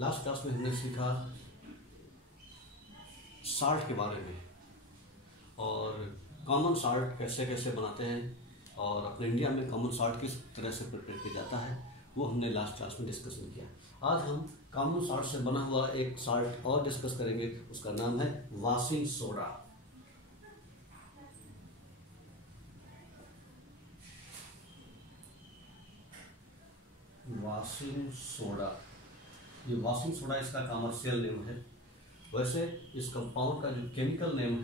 Last class में हमने सीखा साल्ट के बारे में और कॉमन साल्ट कैसे कैसे बनाते हैं और अपने इंडिया में कॉमन साल्ट किस तरह से प्रिपेयर किया जाता है वो हमने लास्ट क्लास में डिस्कशन किया। आज हम कॉमन साल्ट से बना हुआ एक साल्ट और डिस्कस करेंगे, उसका नाम है वॉशिंग सोडा। वॉशिंग सोडा, ये वॉशिंग सोडा इसका कमर्शियल नेम है। वैसे इस कंपाउंड का जो केमिकल नेम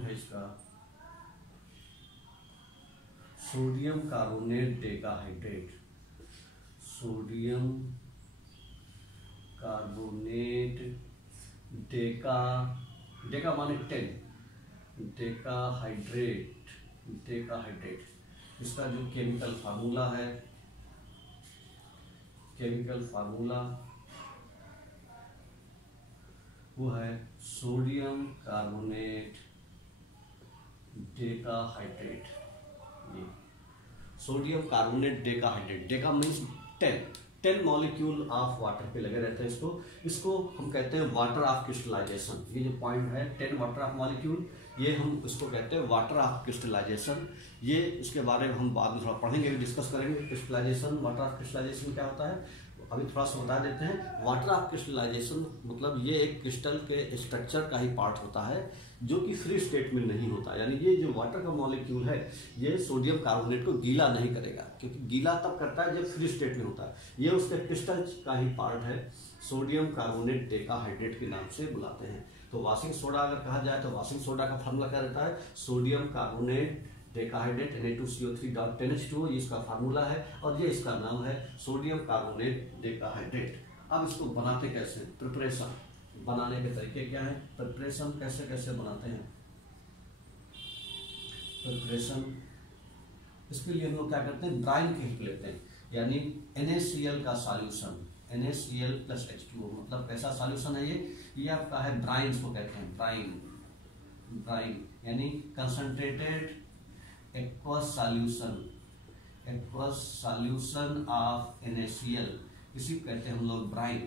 है इसका sodium carbonate decahydrate. Sodium carbonate Deka माने 10, डेकाहाइड्रेट। इसका जो केमिकल फार्मूला वो है सोडियम कार्बोनेट डेकाहाइड्रेट। ये sodium carbonate decahydrate, Deka means 10 molecule of water पे लगे रहते हैं। इसको हम कहते हैं वाटर ऑफ क्रिस्टलाइजेशन। ये जो पॉइंट है 10 वाटर ऑफ मॉलिक्यूल, ये हम इसको कहते हैं वाटर ऑफ क्रिस्टलाइजेशन। ये इसके बारे में हम बाद में थोड़ा पढ़ेंगे, डिस्कस करेंगे। क्रिस्टलाइजेशन, वाटर ऑफ क्रिस्टलाइजेशन क्या होता है अभी थोड़ा सा बता देते हैं। वाटर ऑफ क्रिस्टलाइजेशन मतलब ये एक क्रिस्टल के स्ट्रक्चर का ही पार्ट होता है जो कि फ्री स्टेट में नहीं होता। यानी ये जो वाटर का मॉलिक्यूल है ये सोडियम कार्बोनेट को गीला नहीं करेगा, क्योंकि गीला तब करता है जब फ्री स्टेट में होता है। ये उसके क्रिस्टल का ही पार्ट है, सोडियम कार्बोनेट डेकाहाइड्रेट के नाम से बुलाते हैं। तो वॉशिंग सोडा अगर कहा जाए तो वॉशिंग सोडा का फार्मूला क्या रहता है, सोडियम कार्बोनेट डेकाहाइड्रेट Na2CO3.10H2O, ये इसका फार्मूला है और ये इसका नाम है सोडियम कार्बोनेट डेकाहाइड्रेट। अब इसको बनाते कैसे, प्रिपरेशन, बनाने के तरीके क्या है, प्रिपरेशन कैसे कैसे बनाते हैं। प्रिपरेशन इसके लिए हम लोग क्या करते हैं, ब्राइन की हेल्प लेते हैं। यानी NaCl का सॉल्यूशन, NaCl + H2O, मतलब कैसा सॉल्यूशन है ये आपका है ब्राइन, इसको कहते हैं ब्राइन यानी concentrated aqueous solution of NaCl, इसी को कहते हैं हम लोग ब्राइन।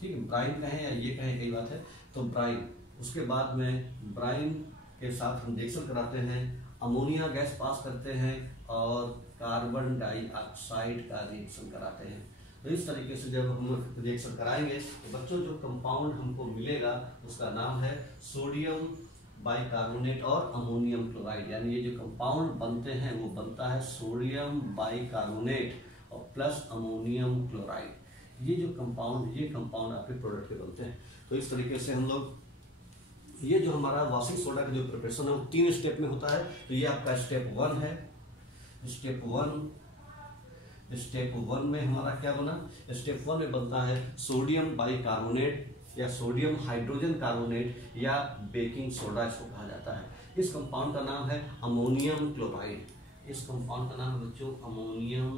ठीक है, ब्राइन कहें या ये कहें कई बात है, तो ब्राइन। उसके बाद में ब्राइन के साथ हम रिएक्शन कराते हैं, अमोनिया गैस पास करते हैं और कार्बन डाइऑक्साइड का रिएक्शन कराते हैं। तो इस तरीके से जब हम रिएक्शन कराएंगे तो बच्चों जो कंपाउंड हमको मिलेगा उसका नाम है सोडियम बाइकार्बोनेट और अमोनियम क्लोराइड। यानी ये जो कंपाउंड बनते हैं वो बनता है सोडियम बाइकार्बोनेट और प्लस अमोनियम क्लोराइड। ये कंपाउंड आपके प्रोडक्ट के बनते हैं। तो इस तरीके से हम लोग ये जो हमारा वॉशिंग सोडा का जो प्रिपरेशन है वो 3 स्टेप में होता है। तो ये आपका स्टेप 1 है। स्टेप 1 में हमारा क्या बना, स्टेप 1 में बनता है सोडियम बाइकार्बोनेट या सोडियम हाइड्रोजन कार्बोनेट या बेकिंग सोडा इसको कहा जाता है। इस कंपाउंड का नाम है अमोनियम क्लोराइड। इस कंपाउंड का नाम है बच्चों अमोनियम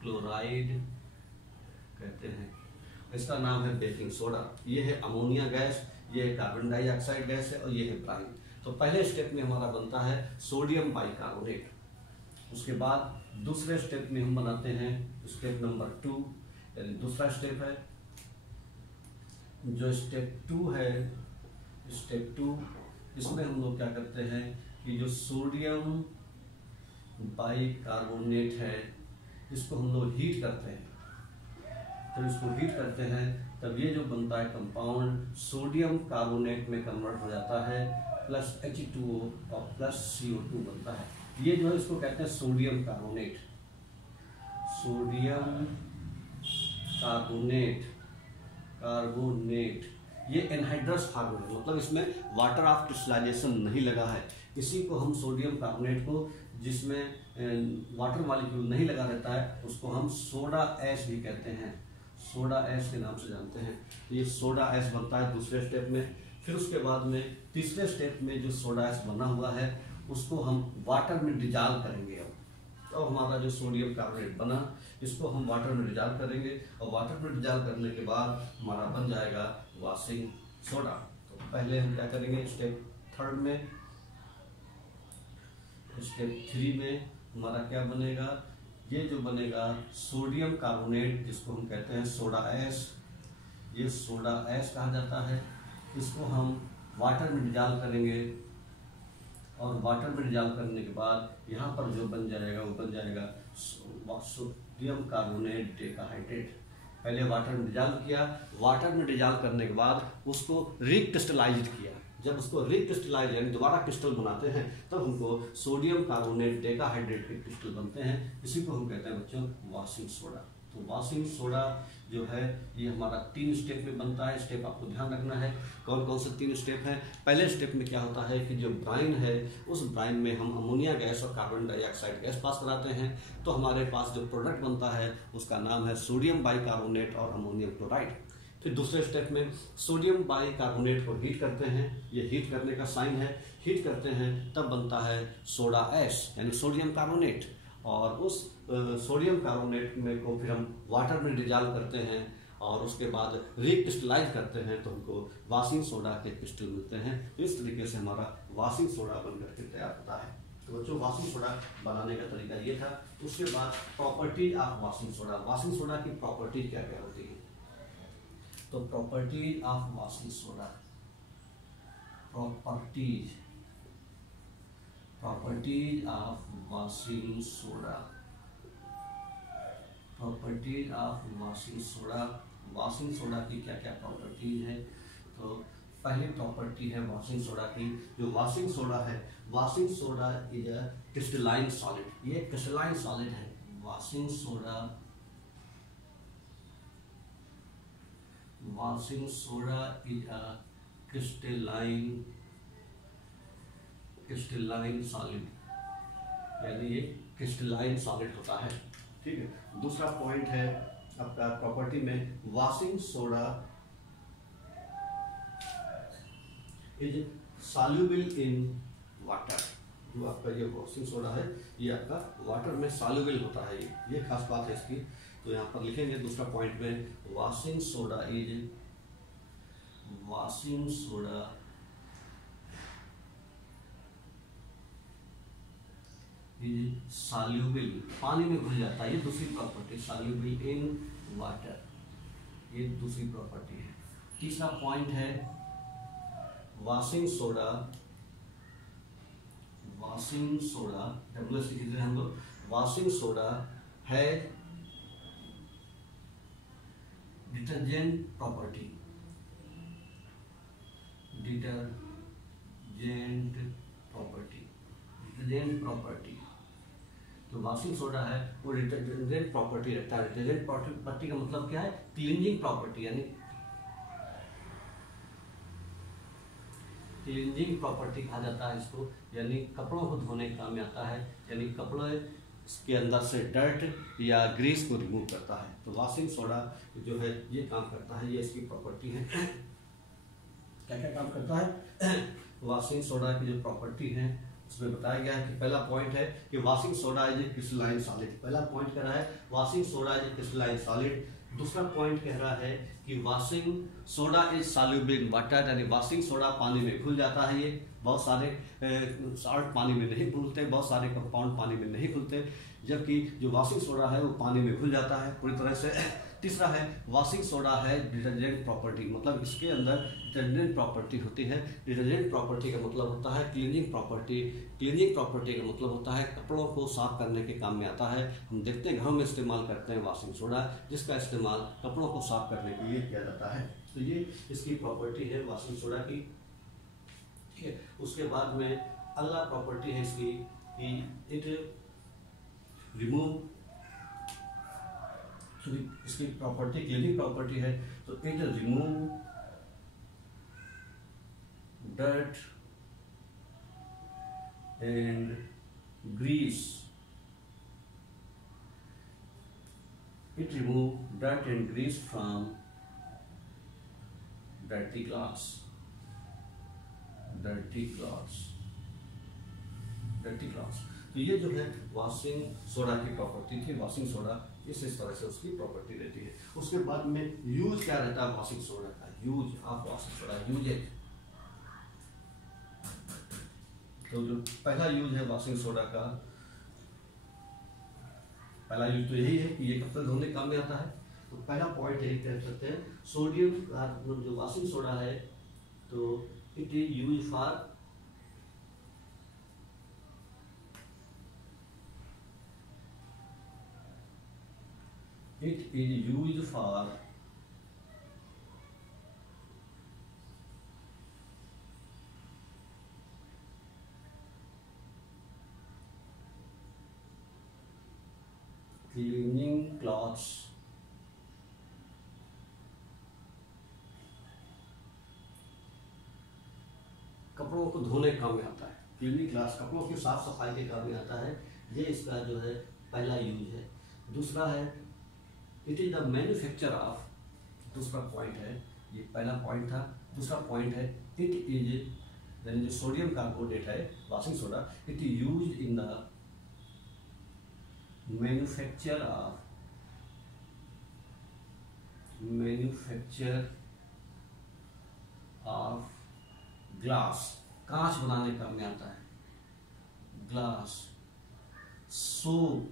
क्लोराइड कहते हैं। इसका नाम है बेकिंग सोडा। ये है अमोनिया गैस, ये है कार्बन डाइऑक्साइड गैस है और ये है ब्राइन। तो पहले स्टेप में हमारा बनता है सोडियम बाइकार्बोनेट। उसके बाद दूसरे स्टेप में हम बनाते हैं स्टेप नंबर 2, यानी दूसरा स्टेप है। जो स्टेप 2 है, स्टेप 2 इसमें हम लोग क्या करते हैं कि जो सोडियम बाइकार्बोनेट है इसको हम लोग हीट करते हैं। तो इसको हीट करते हैं तब ये जो बनता है कंपाउंड सोडियम कार्बोनेट में कन्वर्ट हो जाता है, प्लस H2O और प्लस CO2 बनता है। ये जो है इसको कहते हैं सोडियम कार्बोनेट। ये एनहाइड्रस फॉर्म है, मतलब इसमें वाटर ऑफ क्रिस्टलाइजेशन नहीं लगा है। इसी को हम सोडियम कार्बोनेट को, जिसमें वाटर मॉलिक्यूल नहीं लगा रहता है, उसको हम सोडा ऐश भी कहते हैं, सोडा ऐश के नाम से जानते हैं। ये सोडा ऐश बनता है दूसरे स्टेप में। फिर उसके बाद में तीसरे स्टेप में जो सोडा ऐश बना हुआ है उसको हम वाटर में डिजॉल्व करेंगे। तो हमारा जो सोडियम कार्बोनेट बना इसको हम वाटर में डिजॉल्व करेंगे और वाटर में डिजॉल्व करने के बाद हमारा बन जाएगा वॉशिंग सोडा। तो पहले हम क्या करेंगे, स्टेप थर्ड में, स्टेप 3 में हमारा क्या बनेगा, ये जो बनेगा सोडियम कार्बोनेट, जिसको हम कहते हैं सोडा एस, ये सोडा एस कहा जाता है। इसको हम वाटर में डिजॉल्व करेंगे और वाटर में डिजॉल्व करने के बाद यहाँ पर जो बन जाएगा वो बन जाएगा सोडियम कार्बोनेट डेकाहाइड्रेट। पहले वाटर में डिजॉल्व किया, वाटर में डिजॉल्व करने के बाद उसको रिक्रिस्टलाइज किया। जब उसको रिक्रिस्टलाइज यानी दोबारा क्रिस्टल बनाते हैं तब हमको सोडियम कार्बोनेट डेकाहाइड्रेट के क्रिस्टल बनते हैं। इसी को हम कहते हैं बच्चों वॉशिंग सोडा। तो वॉशिंग सोडा जो है ये हमारा 3 स्टेप में बनता है। स्टेप आपको ध्यान रखना है, कौन कौन से 3 स्टेप हैं। पहले स्टेप में क्या होता है कि जो ब्राइन है उस ब्राइन में हम अमोनिया गैस और कार्बन डाइऑक्साइड गैस पास कराते हैं, तो हमारे पास जो प्रोडक्ट बनता है उसका नाम है सोडियम बाइकार्बोनेट और अमोनियम क्लोराइड। फिर दूसरे स्टेप में सोडियम बाइकार्बोनेट को हीट करते हैं, ये हीट करने का साइन है, हीट करते हैं तब बनता है सोडा एस यानी सोडियम कार्बोनेट। और उस सोडियम कार्बोनेट में को फिर हम वाटर में डिजॉल्व करते हैं और उसके बाद रिक्रिस्टलाइज करते हैं तो हमको वॉशिंग सोडा के क्रिस्टल मिलते हैं। इस तरीके से हमारा वॉशिंग सोडा बनकर के तैयार होता है। तो बच्चों वॉशिंग सोडा बनाने का तरीका ये था। उसके बाद property of washing soda, washing soda की प्रॉपर्टी क्या क्या होती है। तो properties of washing soda, properties of washing soda, properties of washing soda. Washing soda की क्या क्या प्रॉपर्टीज है। तो पहली प्रॉपर्टी है वॉशिंग सोडा की, जो वॉशिंग सोडा है, washing soda is a crystalline solid, ये क्रिस्टलाइन सॉलिड है। Washing soda is a crystalline solid, यानी ये क्रिस्टलाइन सॉलिड होता है। ठीक है। दूसरा पॉइंट है आपका प्रॉपर्टी में, washing soda is soluble in water. जो आपका ये वॉशिंग सोडा है ये आपका वाटर में सॉल्युबल होता है, ये खास बात है इसकी। तो यहाँ पर लिखेंगे दूसरा पॉइंट में, वॉशिंग सोडा इज सॉल्युबल, पानी में घुल जाता है, ये दूसरी प्रॉपर्टी, सॉल्युबल इन वाटर, ये दूसरी प्रॉपर्टी है। तीसरा पॉइंट है वॉशिंग सोडा WS लिख दे हम लोग, वॉशिंग सोडा है डिटर्जेंट प्रॉपर्टी, तो वॉशिंग सोडा है वो डिटर्जेंट प्रॉपर्टी रखता है। डिटर्जेंट प्रॉपर्टी का मतलब क्या है, क्लींजिंग प्रॉपर्टी, यानी क्लींजिंग प्रॉपर्टी कहा जाता है इसको, यानी कपड़ों को धोने के काम में आता है, यानी कपड़े के अंदर से डर्ट या ग्रीस को रिमूव करता है। तो वॉशिंग सोडा जो है ये काम करता है, ये इसकी प्रॉपर्टी है। क्या क्या काम करता है वॉशिंग सोडा की जो प्रॉपर्टी है उसमें बताया गया है कि पहला पॉइंट है कि washing soda is a crystalline solid. पहला पॉइंट कह रहा है washing soda is a crystalline solid. दूसरा पॉइंट कह रहा है कि washing soda is soluble in water, यानी वॉशिंग सोडा पानी में घुल जाता है। ये बहुत सारे सॉल्ट पानी में नहीं घुलते, बहुत सारे कंपाउंड पानी में नहीं घुलते, जबकि जो वॉशिंग सोडा है वो पानी में घुल जाता है पूरी तरह से। तीसरा है वॉशिंग सोडा है डिटर्जेंट प्रॉपर्टी, मतलब इसके अंदर डिटर्जेंट प्रॉपर्टी होती है। डिटर्जेंट प्रॉपर्टी का मतलब होता है क्लीनिंग प्रॉपर्टी, क्लीनिंग प्रॉपर्टी का मतलब होता है कपड़ों को साफ करने के काम में आता है। हम देखते हैं घरों में इस्तेमाल करते हैं वॉशिंग सोडा, जिसका इस्तेमाल कपड़ों को साफ करने के लिए किया जाता है। तो ये इसकी प्रॉपर्टी है वॉशिंग सोडा की। ठीक है। उसके बाद में अगला प्रॉपर्टी है इसकी कि इट रिमूव, इसकी प्रॉपर्टी क्लीनिंग प्रॉपर्टी है, तो it remove dirt and grease, it remove dirt and grease from dirty clothes, तो ये जो है वॉशिंग सोडा की प्रॉपर्टी थी। वॉशिंग सोडा इस तरह से उसकी प्रॉपर्टी रहती है। उसके बाद में यूज क्या रहता है वॉशिंग सोडा का, use of washing soda, uses तो जो पहला यूज है वॉशिंग सोडा का, पहला यूज तो यही है कि ये कपड़े धोने काम में आता है। तो पहला पॉइंट है कह सकते हैं सोडियम जो वॉशिंग सोडा है तो it is use for cleaning cloths, कपड़ों को धोने काम में आता है। क्लीनिंग क्लॉथ्स कपड़ों की साफ सफाई के काम में आता है। ये इसका जो है पहला यूज है। दूसरा है it is the manufacture of, दूसरा पॉइंट है, ये पहला पॉइंट था। दूसरा पॉइंट है इट इज यानी जो सोडियम कार्बोनेट है washing soda, it is use in the manufacture of glass, कांच बनाने काम में आता है। ग्लास, सोप,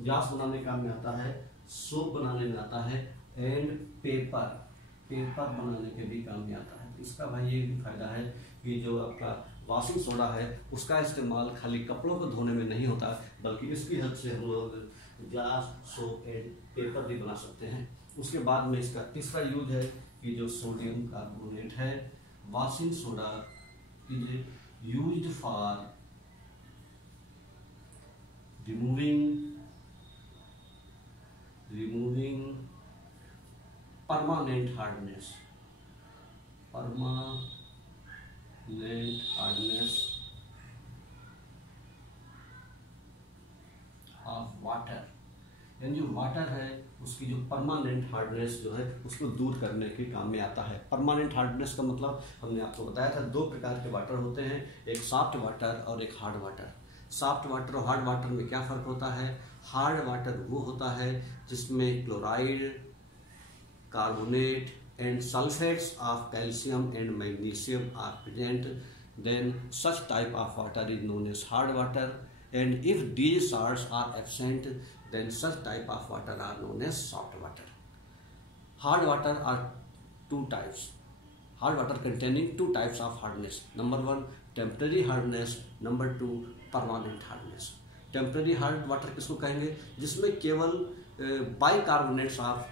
ग्लास बनाने काम में आता है, सोप बनाने में आता है, एंड पेपर, पेपर बनाने के भी काम में आता है। इसका भाई ये भी फायदा है कि जो आपका वॉशिंग सोडा है उसका इस्तेमाल खाली कपड़ों को धोने में नहीं होता, बल्कि इसकी हेल्प से हम लोग ग्लास, सोप एंड पेपर भी बना सकते हैं। उसके बाद में इसका तीसरा यूज है कि जो सोडियम कार्बोनेट है washing soda is used for removing permanent hardness, of water, यानी जो वाटर है उसकी जो परमानेंट हार्डनेस जो है उसको दूर करने के काम में आता है। परमानेंट हार्डनेस का मतलब हमने आपको बताया था, दो प्रकार के वाटर होते हैं, एक सॉफ्ट वाटर और एक हार्ड वाटर। सॉफ्ट वाटर और हार्ड वाटर में क्या फ़र्क होता है? हार्ड वाटर वो होता है जिसमें chloride, carbonate and sulfates of calcium and magnesium are present, then such type of water is known as hard water, and if these salts are absent then such type of water are known as soft water. Hard water are two types. Hard water containing two types of hardness. Number one, temporary hardness. Number two, permanent hardness. Temporary hard water किसको कहेंगे? जिसमें केवल bicarbonates of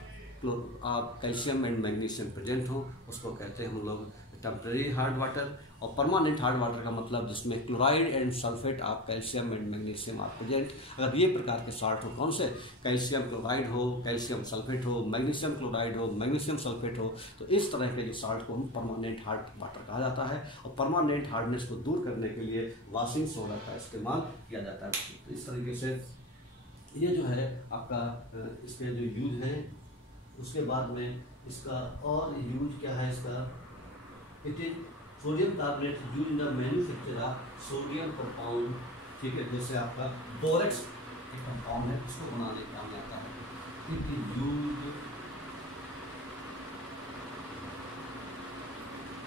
calcium and magnesium present हो, उसको कहते हैं हम लोग टेम्पररी हार्ड वाटर। और परमानेंट हार्ड वाटर का मतलब जिसमें chloride and sulphate of calcium and magnesium are present. अगर ये प्रकार के साल्ट हो, कौन से? कैल्शियम क्लोराइड हो, कैल्शियम सल्फेट हो, मैग्नीशियम क्लोराइड हो, मैग्नीशियम सल्फेट हो, तो इस तरह के जो साल्ट को हम परमानेंट हार्ड वाटर कहा जाता है। और परमानेंट हार्डनेस को दूर करने के लिए वॉशिंग सोडा का इस्तेमाल किया जाता है। तो इस तरीके से ये जो है आपका इसके जो यूज है। उसके बाद में इसका और यूज क्या है इसका? It is sodium carbonate use in the manufacture of sodium compound, ठीक है, जैसे आपका बोरेक्स एक कंपाउंड है उसको बनाने का काम आता है। It is use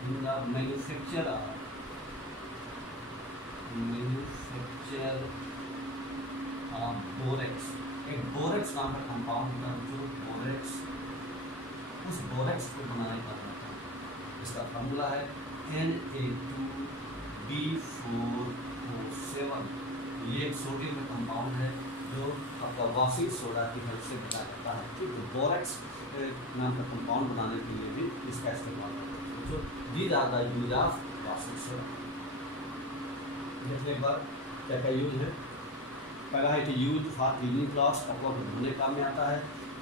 in the manufacture of borax. एक बोरेक्स नाम का कंपाउंड होता है, जो बोरेक्स, उस बोरेक्स को बनाने का होता है। इसका फॉर्मूला है Na2B4O7। ये एक सोडियम का कंपाउंड है जो आपका वॉशिंग सोडा की हेल्प से बना जाता है। ठीक है, बोरेक्स नाम का कंपाउंड बनाने के लिए भी इसका इस्तेमाल करते हैं। जो these are the use of washing soda. देखने एक बार क्या क्या यूज है। पहला है कि यूज फॉर क्लीनिंग क्लॉथ्स, कपड़ों को धोने काम में आता है।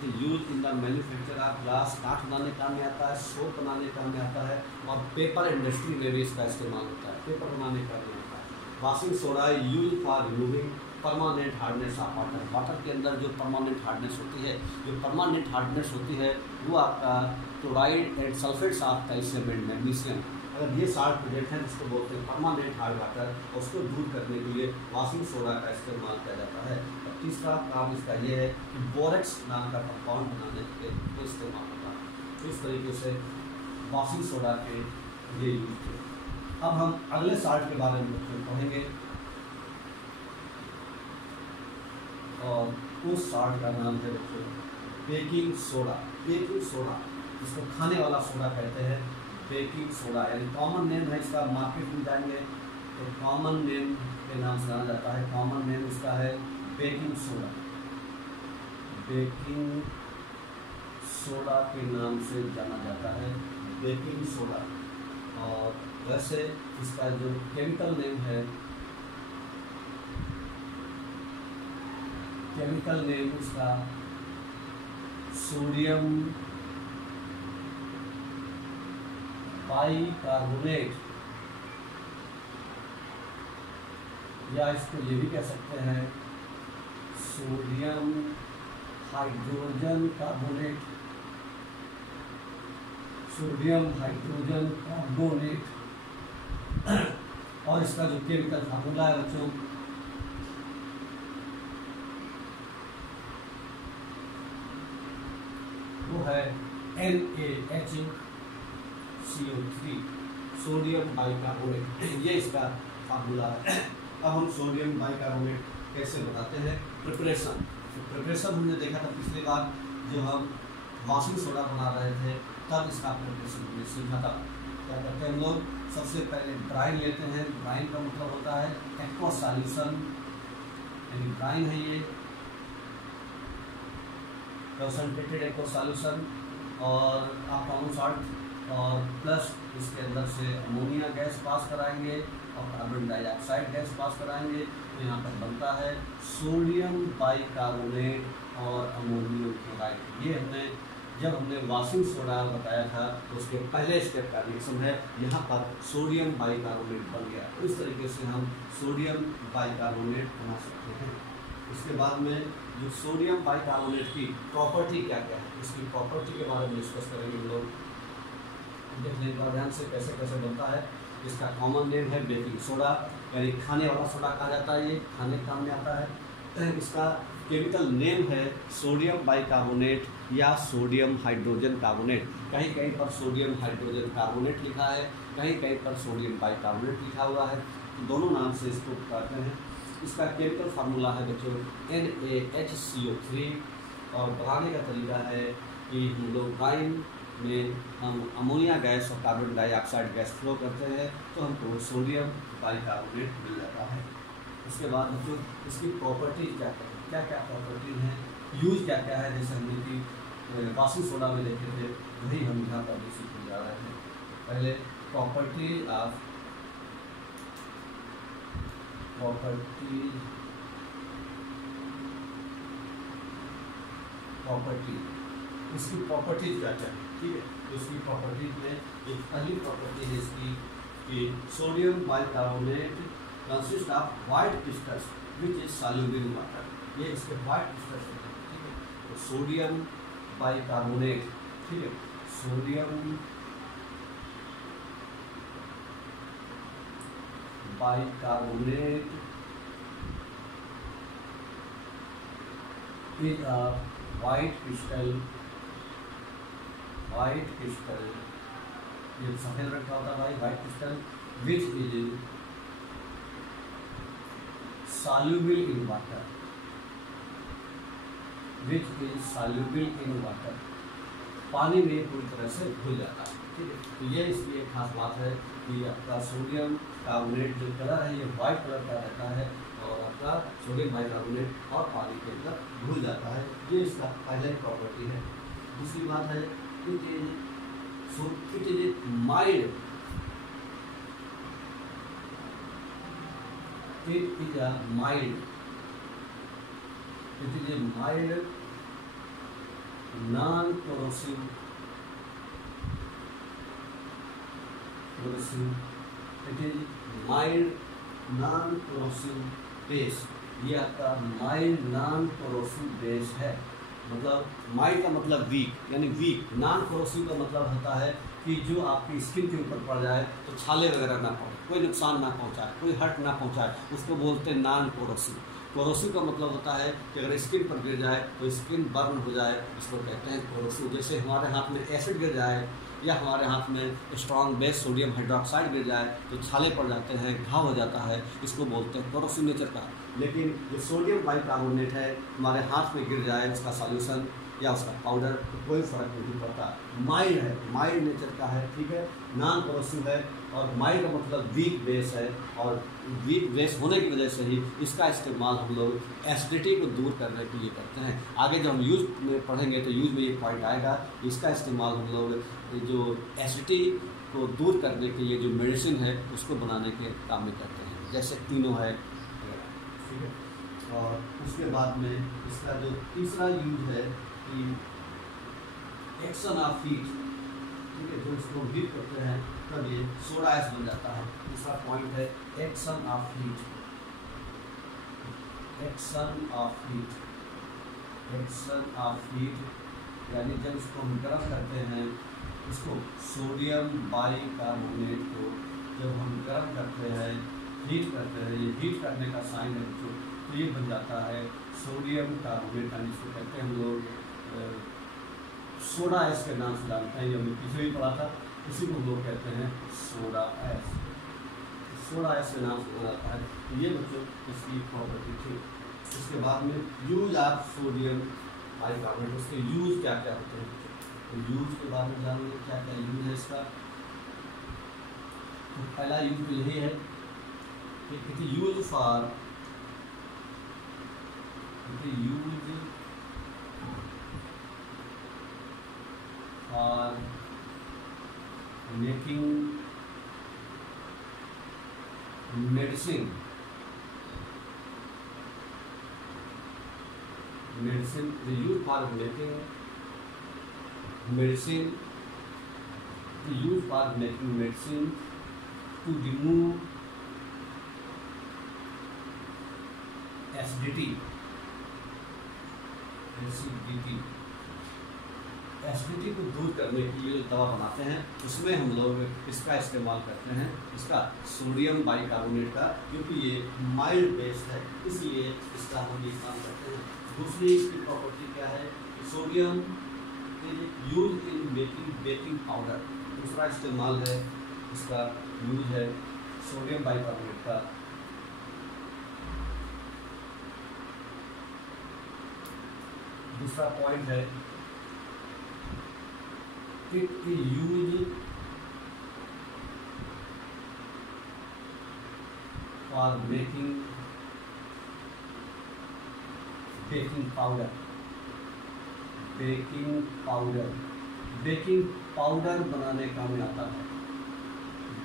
Use in the manufacture of glass, कांच बनाने काम में आता है, सोप बनाने काम में आता है, और पेपर इंडस्ट्री में भी इसका इस्तेमाल होता है, पेपर बनाने काम में आता है। Washing soda use for removing permanent hardness of water. Water के अंदर जो परमानेंट हार्डनेस होती है, जो परमानेंट हार्डनेस होती है वो आपका chloride and sulphates of calcium and magnesium, अगर ये साल्ट प्रेजेंट है उसको बोलते हैं परमानेंट हार्ड वाटर। उसको दूर करने के लिए वॉशिंग सोडा का इस्तेमाल किया जाता है। और तीसरा काम इसका ये है कि बोरेक्स नाम का कंपाउंड बनाने के लिए इस्तेमाल होता है। इस तरीके से वॉशिंग सोडा के ये यूज थे। अब हम अगले साल्ट के बारे में पढ़ेंगे, और उस साल्ट का नाम है बच्चों बेकिंग सोडा। बेकिंग सोडा, इसको खाने वाला सोडा कहते हैं, बेकिंग सोडा, यानी कॉमन नेम है इसका। मार्केट में जाएंगे तो कॉमन नेम के नाम से जाना जाता है। कॉमन नेम इसका है बेकिंग सोडा। बेकिंग सोडा के नाम से जाना जाता है, बेकिंग सोडा। और वैसे इसका जो केमिकल नेम है, केमिकल नेम इसका सोडियम बाइकार्बोनेट, या इसको ये भी कह सकते हैं sodium hydrogen carbonate, sodium hydrogen carbonate. और इसका जो केमिकल फार्मूला है बच्चों, वो है NaHCO3, सोडियम बाइकार्बोनेट, ये इसका फार्मूला है। अब हम सोडियम बाइकार्बोनेट कैसे बनाते हैं, प्रिपरेशन। प्रिपरेशन हमने देखा था पिछली बार जो हम वॉशिंग सोडा बना रहे थे, तब इसका प्रिपरेशन हमने सीखा था। क्या करते हैं हम लोग, सबसे पहले ब्राइन लेते हैं। ब्राइन का मतलब होता है एक्वा सॉल्यूशन, यानी ब्राइन है ये कंसंट्रेटेड एक्वा सॉल्यूशन, और आप कॉमन सॉल्ट, और प्लस इसके अंदर से अमोनिया गैस पास कराएंगे और कार्बन डाइऑक्साइड गैस पास कराएंगे, तो यहाँ पर बनता है सोडियम बाइकार्बोनेट और अमोनियम क्लोराइड। ये जब हमने वॉशिंग सोडा बताया था तो उसके पहले स्टेप का रिएक्शन है, यहाँ पर सोडियम बाइकार्बोनेट बन गया। इस तरीके से हम सोडियम बाइकार्बोनेट बना सकते हैं। इसके बाद में जो सोडियम बाइकार्बोनेट की प्रॉपर्टी क्या क्या है, इसकी प्रॉपर्टी के बारे में डिस्कस करेंगे हम लोग। देखने का ध्यान से कैसे कैसे बनता है। इसका कॉमन नेम है बेकिंग सोडा, यानी खाने वाला सोडा कहा जाता है, ये खाने के काम में आता है। इसका केमिकल नेम है सोडियम बाइकार्बोनेट या सोडियम हाइड्रोजन कार्बोनेट। कहीं कहीं पर सोडियम हाइड्रोजन कार्बोनेट लिखा है, कहीं कहीं पर सोडियम बाइकार्बोनेट लिखा हुआ है, तो दोनों नाम से इसको कहते हैं। इसका केमिकल फार्मूला है बच्चों NaHCO3, और बनाने का तरीका है कि हम लोग ब्राइन में हम अमोनिया गैस और कार्बन डाइऑक्साइड गैस फ्लो करते हैं तो हमको सोडियम बाइकार्बोनेट मिल जाता है। उसके बाद बच्चों इसकी प्रॉपर्टी क्या क्या प्रॉपर्टी हैं, यूज क्या क्या है, जैसे हमने कि वॉशिंग सोडा में देखे थे, वही हम यहाँ पर भी सीखने जा रहे हैं। पहले प्रॉपर्टी इसकी प्रॉपर्टीज क्या क्या है, ठीक है। तो इसकी प्रॉपर्टीज में एक पहली प्रॉपर्टी है इसकी कि sodium bicarbonate consist of white crystals which is soluble in water. ये इसके वाइट क्रिस्टल्स होते हैं, ठीक है। तो सोडियम बाइकार्बोनेट, ठीक है, sodium bicarbonate is a white crystal, ये सफेद रंग का होता है भाई, white crystal which is soluble in water, पानी में पूरी तरह से घुल जाता है, ठीक है। तो ये इसकी एक खास बात है कि आपका सोडियम कार्बोनेट जो कलर है ये वाइट कलर का रहता है, और आपका सोडियम बाइकार्बोनेट और पानी के अंदर घुल जाता है। ये इसका पहले प्रॉपर्टी है। दूसरी बात है it is mild, non corrosive base. ये आपका माइल्ड नॉन कोरोसिव बेस है। मतलब माइल्ड का मतलब वीक, यानी वीक। नॉन कोरोसिव का मतलब होता है कि जो आपकी स्किन के ऊपर पड़ जाए तो छाले वगैरह ना पड़े, कोई नुकसान ना पहुंचाए, कोई हर्ट ना पहुंचाए, उसको बोलते हैं नॉन कोरोसिव। कोरोसिव का मतलब होता है कि अगर स्किन पर गिर जाए तो स्किन बर्न हो जाए, इसको कहते हैं कोरोसिव। जैसे हमारे हाथ में एसिड गिर जाए या हमारे हाथ में स्ट्रॉन्ग बेस सोडियम हाइड्रोक्साइड गिर जाए तो छाले पड़ जाते हैं, घाव हो जाता है, इसको बोलते हैं कोरोसिव नेचर का। लेकिन जो सोडियम बाइकार्बोनेट है हमारे हाथ में गिर जाए उसका सॉल्यूशन या उसका पाउडर तो कोई फर्क नहीं पड़ता। माइल्ड है, माइल्ड नेचर का है, ठीक है, नॉन कोरोसिव है। और माइल्ड का मतलब वीक बेस है, और वीक बेस होने की वजह से ही इसका इस्तेमाल हम लोग एसिडिटी को दूर करने के लिए करते हैं। आगे जब हम यूज में पढ़ेंगे तो यूज में ये पॉइंट आएगा, इसका इस्तेमाल हम लोग जो एसिडिटी को दूर करने के लिए जो मेडिसिन है उसको बनाने के काम में करते हैं, जैसे तीनों है, ठीक है। और उसके बाद में इसका जो तीसरा यूज है कि एक्शन ऑफ हीट, ठीक है, जो इसको हीट करते हैं तब ये सोडा एस बन जाता है। दूसरा पॉइंट है action of heat, action of heat, action of heat, यानी जब इसको हम गर्म करते हैं, इसको सोडियम बाइकार्बोनेट को जब हम गर्म करते हैं, हीट करते हैं, ये हीट करने का साइन है जो तो ये बन जाता है सोडियम कार्बोनेट, यानी इसको कहते हैं हम लोग सोडा एस के नाम से जानते हैं। ये हमने पीछे भी पढ़ा था, इसी को हम लोग कहते हैं सोडा एस। सोडा एस के नाम से जाना जाता है। तो ये बच्चों इसकी प्रॉपर्टी थी। इसके बाद में यूज ऑफ सोडियम बाइकार्बोनेट, उसके यूज क्या क्या होते हैं, तो यूज के बारे में जानेंगे क्या क्या यूज है इसका। तो पहला यूज तो यही है कि it use for making medicine the use for making medicine, the use for making medicine to remove acidity, acidity को दूर करने के लिए जो दवा बनाते हैं उसमें हम लोग इसका इस्तेमाल करते हैं, इसका सोडियम बाइकार्बोनेट का, क्योंकि ये माइल्ड बेस है इसलिए इसका हम ये काम करते हैं। दूसरी इसकी प्रॉपर्टी क्या है, sodium is use in making baking powder. दूसरा इस्तेमाल है इसका यूज है सोडियम बाइकार्बोनेट का। दूसरा पॉइंट है it is used for making baking powder, baking powder बनाने का में आता है।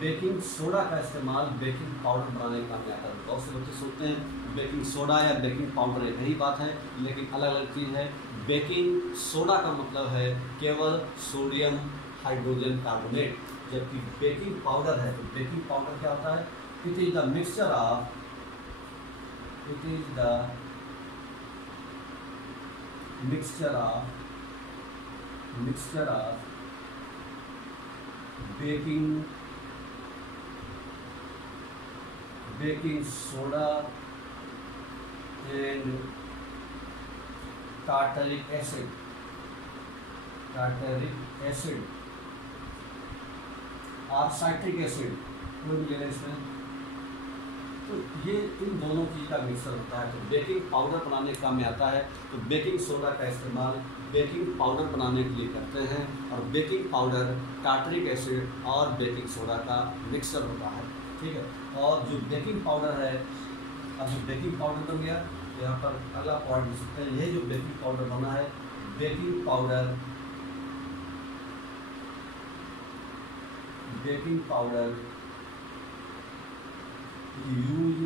बेकिंग सोडा का इस्तेमाल बेकिंग पाउडर बनाने का में आता है। बहुत से बच्चे सोचते हैं बेकिंग सोडा या बेकिंग पाउडर एक ही बात है, लेकिन अलग अलग चीज़ है। बेकिंग सोडा का मतलब है केवल सोडियम हाइड्रोजन कार्बोनेट, जबकि बेकिंग पाउडर है तो बेकिंग पाउडर क्या होता है, it is the mixture of baking soda and tartaric acid और साइट्रिक एसिड कोई भी लेना इसमें, तो ये इन दोनों चीज़ का मिक्सर होता है। तो बेकिंग पाउडर बनाने का में आता है, तो बेकिंग सोडा का इस्तेमाल बेकिंग पाउडर बनाने के लिए करते हैं, और बेकिंग पाउडर टार्टरिक एसिड और बेकिंग सोडा का मिक्सर होता है, ठीक है। और जो बेकिंग पाउडर है, अब जो बेकिंग पाउडर बन गया, तो यहाँ पर अगला पॉइंट लिख सकते हैं, यह जो बेकिंग पाउडर बना है, baking powder use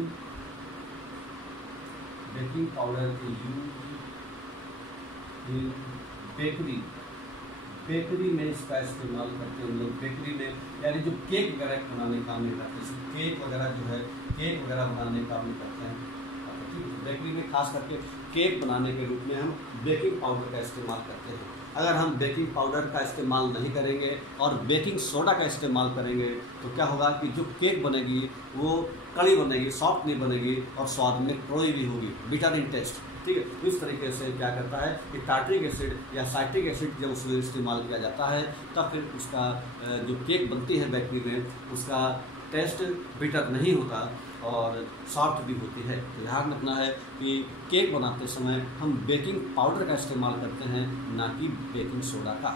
in bakery में इसका इस्तेमाल करते हैं हम लोग। बेकरी में यानी जो केक वगैरह बनाने का काम करते हैं, केक वगैरह बनाने का काम करते हैं, ठीक है। बेकरी में खास करके केक बनाने के रूप में हम बेकिंग पाउडर का इस्तेमाल करते हैं। अगर हम बेकिंग पाउडर का इस्तेमाल नहीं करेंगे और बेकिंग सोडा का इस्तेमाल करेंगे तो क्या होगा कि जो केक बनेगी वो कड़ी बनेगी, सॉफ्ट नहीं बनेगी और स्वाद में कड़वी भी होगी, बिटर इन टेस्ट। ठीक है, तो इस तरीके से क्या करता है कि टार्ट्रिक एसिड या साइट्रिक एसिड जब उसमें इस्तेमाल किया जाता है तब फिर उसका जो केक बनती है बेकरी में उसका टेस्ट बिटर नहीं होता और सॉफ्ट भी होती है। तो ध्यान रखना है कि केक बनाते समय हम बेकिंग पाउडर का इस्तेमाल करते हैं, ना कि बेकिंग सोडा का।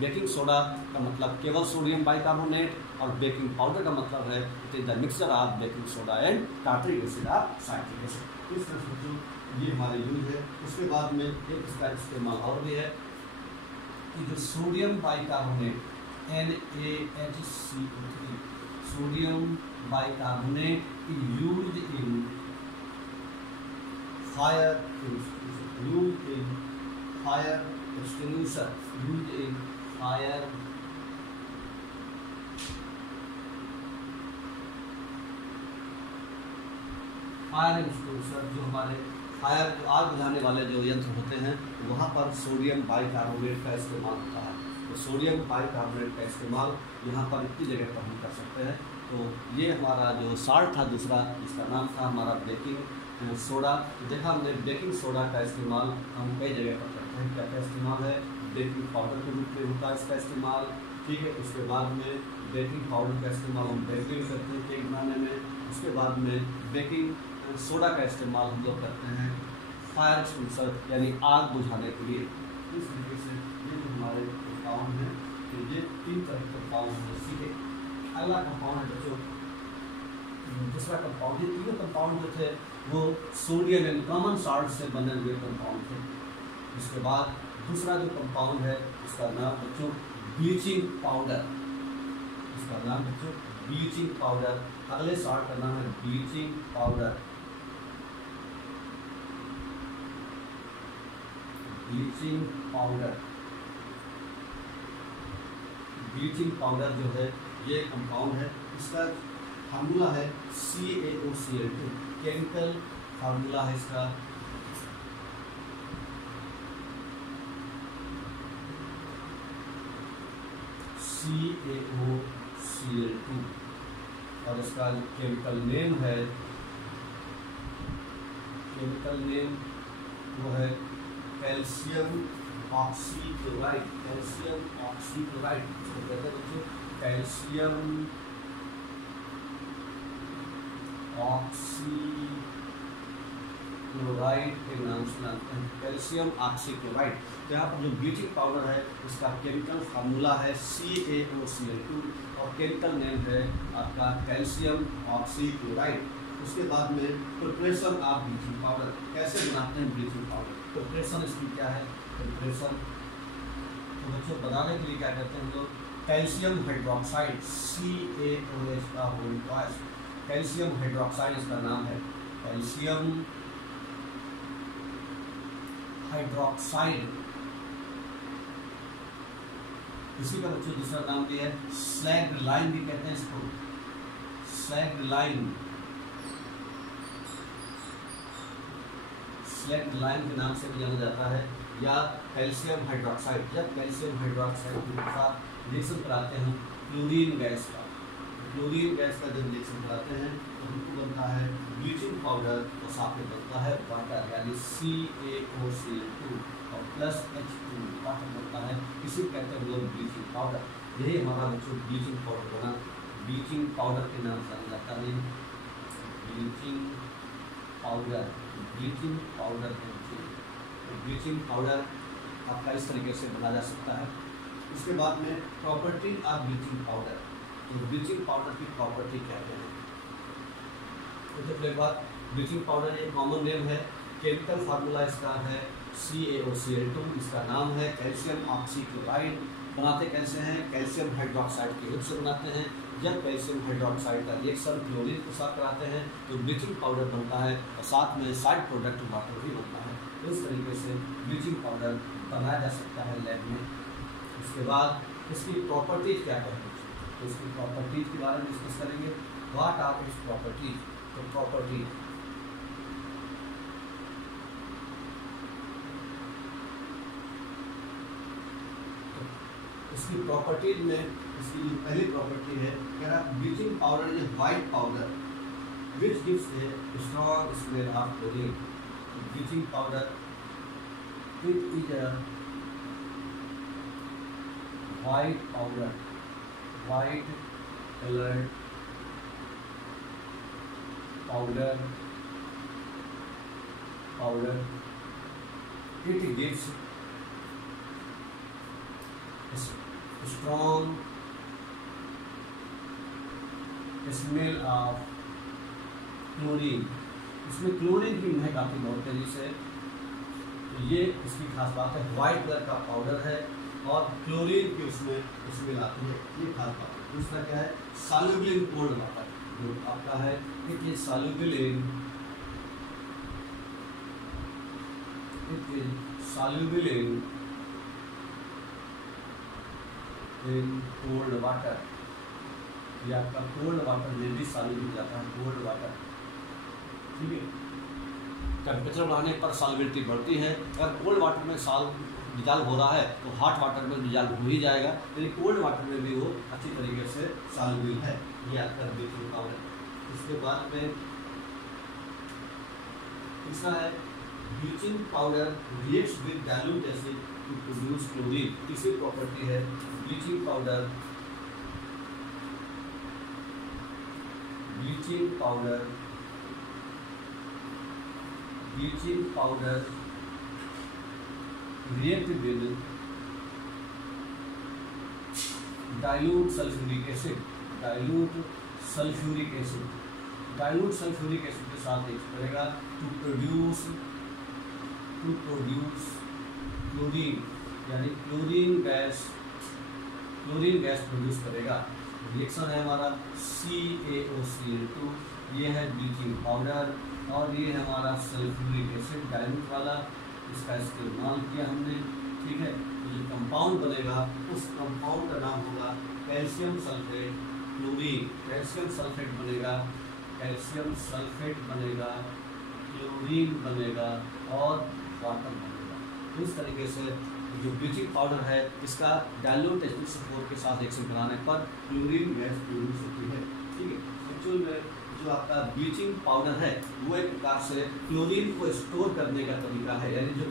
बेकिंग सोडा का मतलब केवल सोडियम बाइकार्बोनेट और बेकिंग पाउडर का मतलब है it is the mixture of baking soda and tartaric acid of citric acid. इस तरह से ये हमारे यूज है। उसके बाद में एक इसका इस्तेमाल और भी है कि जो sodium bicarbonate NaHCO3 sodium bicarbonate is used in fire extinguisher, used in fire extinguisher, जो हमारे फायर आग बुझाने वाले जो यंत्र होते हैं वहाँ पर सोडियम बाइकार्बोनेट का इस्तेमाल होता है। तो सोडियम बाइकार्बोनेट का इस्तेमाल यहाँ पर इतनी जगह पर हम कर सकते हैं। तो ये हमारा जो साल्ट था दूसरा, इसका नाम था हमारा बेकिंग सोडा। देखा हमने बेकिंग सोडा का इस्तेमाल हम कई जगह पर करते हैं। क्या क्या इस्तेमाल है? बेकिंग पाउडर के रूप में होता है इसका इस्तेमाल। ठीक है, उसके बाद में बेकिंग पाउडर का इस्तेमाल हम बेकरी में करते हैं केक बनाने में। उसके बाद में बेकिंग सोडा का इस्तेमाल हम लोग करते हैं फायर एक्सटिंग्विशर यानी आग बुझाने के लिए। इस तरीके से ये जो हमारे कंपाउंड हैं, तो ये 3 तरह के कंपाउंड हैं। सीधे अगला कंपाउंड है बच्चों, दूसरा कंपाउंड, ये तीनों कंपाउंड जो थे वो सोडियम एंड कॉमन सॉल्ट से बने हुए कंपाउंड थे। इसके बाद दूसरा जो कंपाउंड है उसका नाम बच्चों ब्लीचिंग पाउडर, इसका नाम बच्चों ब्लीचिंग पाउडर। अगले सॉल्ट का नाम है bleaching powder. Bleaching powder, bleaching powder जो है ये कंपाउंड है, इसका फार्मूला है CaOCl2। केमिकल फार्मूला है इसका CaOCl2 और इसका जो केमिकल नेम है, केमिकल नेम वो है कैल्शियम ऑक्सीक्लोराइड। कैल्शियम ऑक्सीक्लोराइड इसको कहते हैं बच्चों कैल्शियम ऑक्सीक्लोराइड के नाम से जानते हैं, कैल्शियम ऑक्सीक्लोराइड। तो यहाँ पर जो ब्लीचिंग पाउडर है उसका केमिकल फार्मूला है CaOCl2 और केमिकल नेम है आपका कैल्शियम ऑक्सीक्लोराइड। उसके बाद में प्रिपरेशन ऑफ ब्लीचिंग पाउडर, कैसे बनाते हैं ब्लीचिंग पाउडर, प्रिपरेशन इसकी क्या है। प्रिपरेशन तो बच्चों बनाने के लिए क्या करते हैं हम लोग, कैल्शियम हाइड्रोक्साइड CaOH का होल टॉयस, कैल्शियम हाइड्रोक्साइड इसका नाम है, कैल्शियम हाइड्रोक्साइड। इसी का बच्चों दूसरा नाम भी है स्लैग्ड लाइम भी कहते हैं इसको, स्लैग्ड लाइम, स्लैग्ड लाइम के नाम से भी जाना जाता है, या कैल्शियम हाइड्रोक्साइड। जब कैल्शियम हाइड्रोक्साइड के साथ रिएक्शन कराते हैं क्लोरीन गैस का, क्लोरीन गैस का जब रिएक्शन कराते हैं तो हमको बनता है ब्लीचिंग पाउडर और साथ में बनता है वाटर यानी CaOCl2 और प्लस H2 वाटर बनता है। इसी कहते हैं लोग ब्लीचिंग पाउडर। यही हमारा बच्चों ब्लीचिंग पाउडर बना, ब्लीचिंग पाउडर के नाम से जाना जाता है, ब्लीचिंग पाउडर, ब्लीचिंग पाउडर है। ब्लीचिंग पाउडर आपका इस तरीके से बना जा सकता है। इसके बाद में प्रॉपर्टी ऑफ ब्लीचिंग पाउडर, तो ब्लीचिंग पाउडर की प्रॉपर्टी क्या है। तो पहले बात ब्लीचिंग पाउडर एक कॉमन नेम है, केमिकल फार्मूला इसका है CaOCl2, इसका नाम है कैल्शियम ऑक्सीक्लोराइड। बनाते कैसे हैं, कैल्शियम हाइड्रोक्साइड के हेल्प से बनाते हैं। जब कैल्शियम हाइड्रोक्साइड का रिएक्शन क्लोरीन के साथ कराते हैं तो ब्लीचिंग पाउडर बनता है और साथ में साइड प्रोडक्ट वाटर भी बनता है। इस तरीके से ब्लीचिंग पाउडर बनाया जा सकता है लैब में। उसके बाद इसकी प्रॉपर्टीज क्या है, तो इसकी प्रॉपर्टीज के बारे में डिस्कस करेंगे। व्हाट आर इट्स प्रॉपर्टीज, तो प्रॉपर्टी इसकी प्रॉपर्टीज में इसकी जो पहली प्रॉपर्टी है, कह रहा bleaching powder is white powder, which gives a strong smell of chlorine. Bleaching powder, it is a white powder, white colored powder. It gives strong smell of chlorine. इसमें chlorine की महक आती बहुत तेजी से, तो ये इसकी खास बात है। व्हाइट कलर का पाउडर है और क्लोरीन की उसमें स्मेल आती है, ये खास बात है। दूसरा क्या है, सॉल्युबल इन कोल्ड वाटर, जो आपका है it is soluble in cold water. ये आपका कोल्ड वाटर में भी सॉल्युबल हो जाता है, कोल्ड वाटर। ठीक है, टेम्परेचर बढ़ाने पर सॉल्युबिलिटी बढ़ती है। अगर कोल्ड वाटर में डिजॉल्व हो रहा है तो हॉट वाटर में डिजॉल्व हो ही जाएगा, लेकिन कोल्ड वाटर में भी वो अच्छी तरीके से सॉल्युबल है। ये आपका ब्लीचिंग पाउडर। इसके बाद में तीसरा है bleaching powder reacts with dilute acid to produce chlorine. तीसरी प्रॉपर्टी है bleaching powder react with dilute sulfuric acid के साथ रिएक्ट करेगा टू प्रोड्यूस क्लोरीन, यानी क्लोरीन गैस प्रोड्यूस करेगा। रिएक्शन है हमारा CaOCl2, ये है ब्लीचिंग पाउडर, और ये है हमारा सल्फ्यूरिक एसिड डाइल्यूट वाला, इसका इस्तेमाल किया हमने। ठीक है, तो जो कंपाउंड बनेगा उस कंपाउंड का नाम होगा calcium sulphate chlorine. Calcium sulphate बनेगा, क्लोरीन बनेगा और वाटर बनेगा। तो इस तरीके से जो ब्लीचिंग पाउडर है इसका डाइल्यूट H2SO4 के साथ रिएक्शन कराने पर क्लोरीन गैस प्रोड्यूस होती है। ठीक है, एक्चुअल में जो आपका ब्लीचिंग पाउडर है वो एक प्रकार से क्लोरीन को स्टोर करने का तरीका है। यानी जो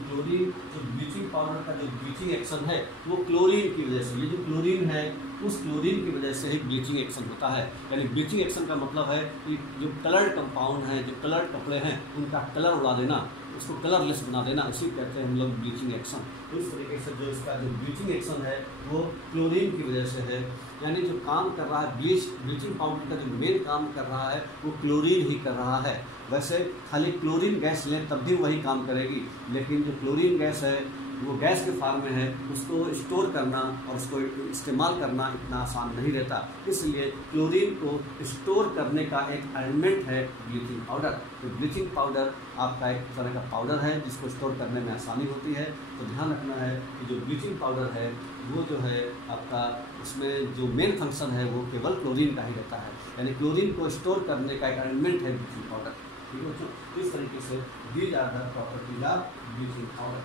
ब्लीचिंग पाउडर का जो ब्लीचिंग एक्शन है वो क्लोरीन की वजह से, ये जो क्लोरीन है उस क्लोरीन की वजह से ही ब्लीचिंग एक्शन होता है। यानी ब्लीचिंग एक्शन का मतलब है कि जो कलर्ड कंपाउंड हैं, जो कलर्ड कपड़े हैं, उनका कलर उड़ा देना, उसको कलरलेस बना देना, इसी कहते हैं हम लोग ब्लीचिंग एक्शन। तो इस तरीके से जो इसका जो ब्लीचिंग एक्शन है वो क्लोरीन की वजह से है। यानी जो काम कर रहा है ब्लीचिंग पाउडर का जो मेन काम कर रहा है वो क्लोरीन ही कर रहा है। वैसे खाली क्लोरीन गैस लें तब भी वही काम करेगी, लेकिन जो क्लोरीन गैस है वो गैस के फॉर्म में है, उसको स्टोर करना और उसको इस्तेमाल करना इतना आसान नहीं रहता। इसलिए क्लोरीन को स्टोर करने का एक एलिमेंट है ब्लीचिंग पाउडर। तो ब्लीचिंग पाउडर आपका एक तरह का पाउडर है जिसको स्टोर करने में आसानी होती है। तो ध्यान रखना है कि जो ब्लीचिंग पाउडर है वो जो है आपका उसमें जो मेन फंक्शन है वो केवल क्लोरीन का ही रहता है। यानी क्लोरीन को स्टोर करने का एक एलिमेंट है ब्लीचिंग पाउडर। ठीक है बच्चों, इस तरीके से these are the properties of bleaching powder.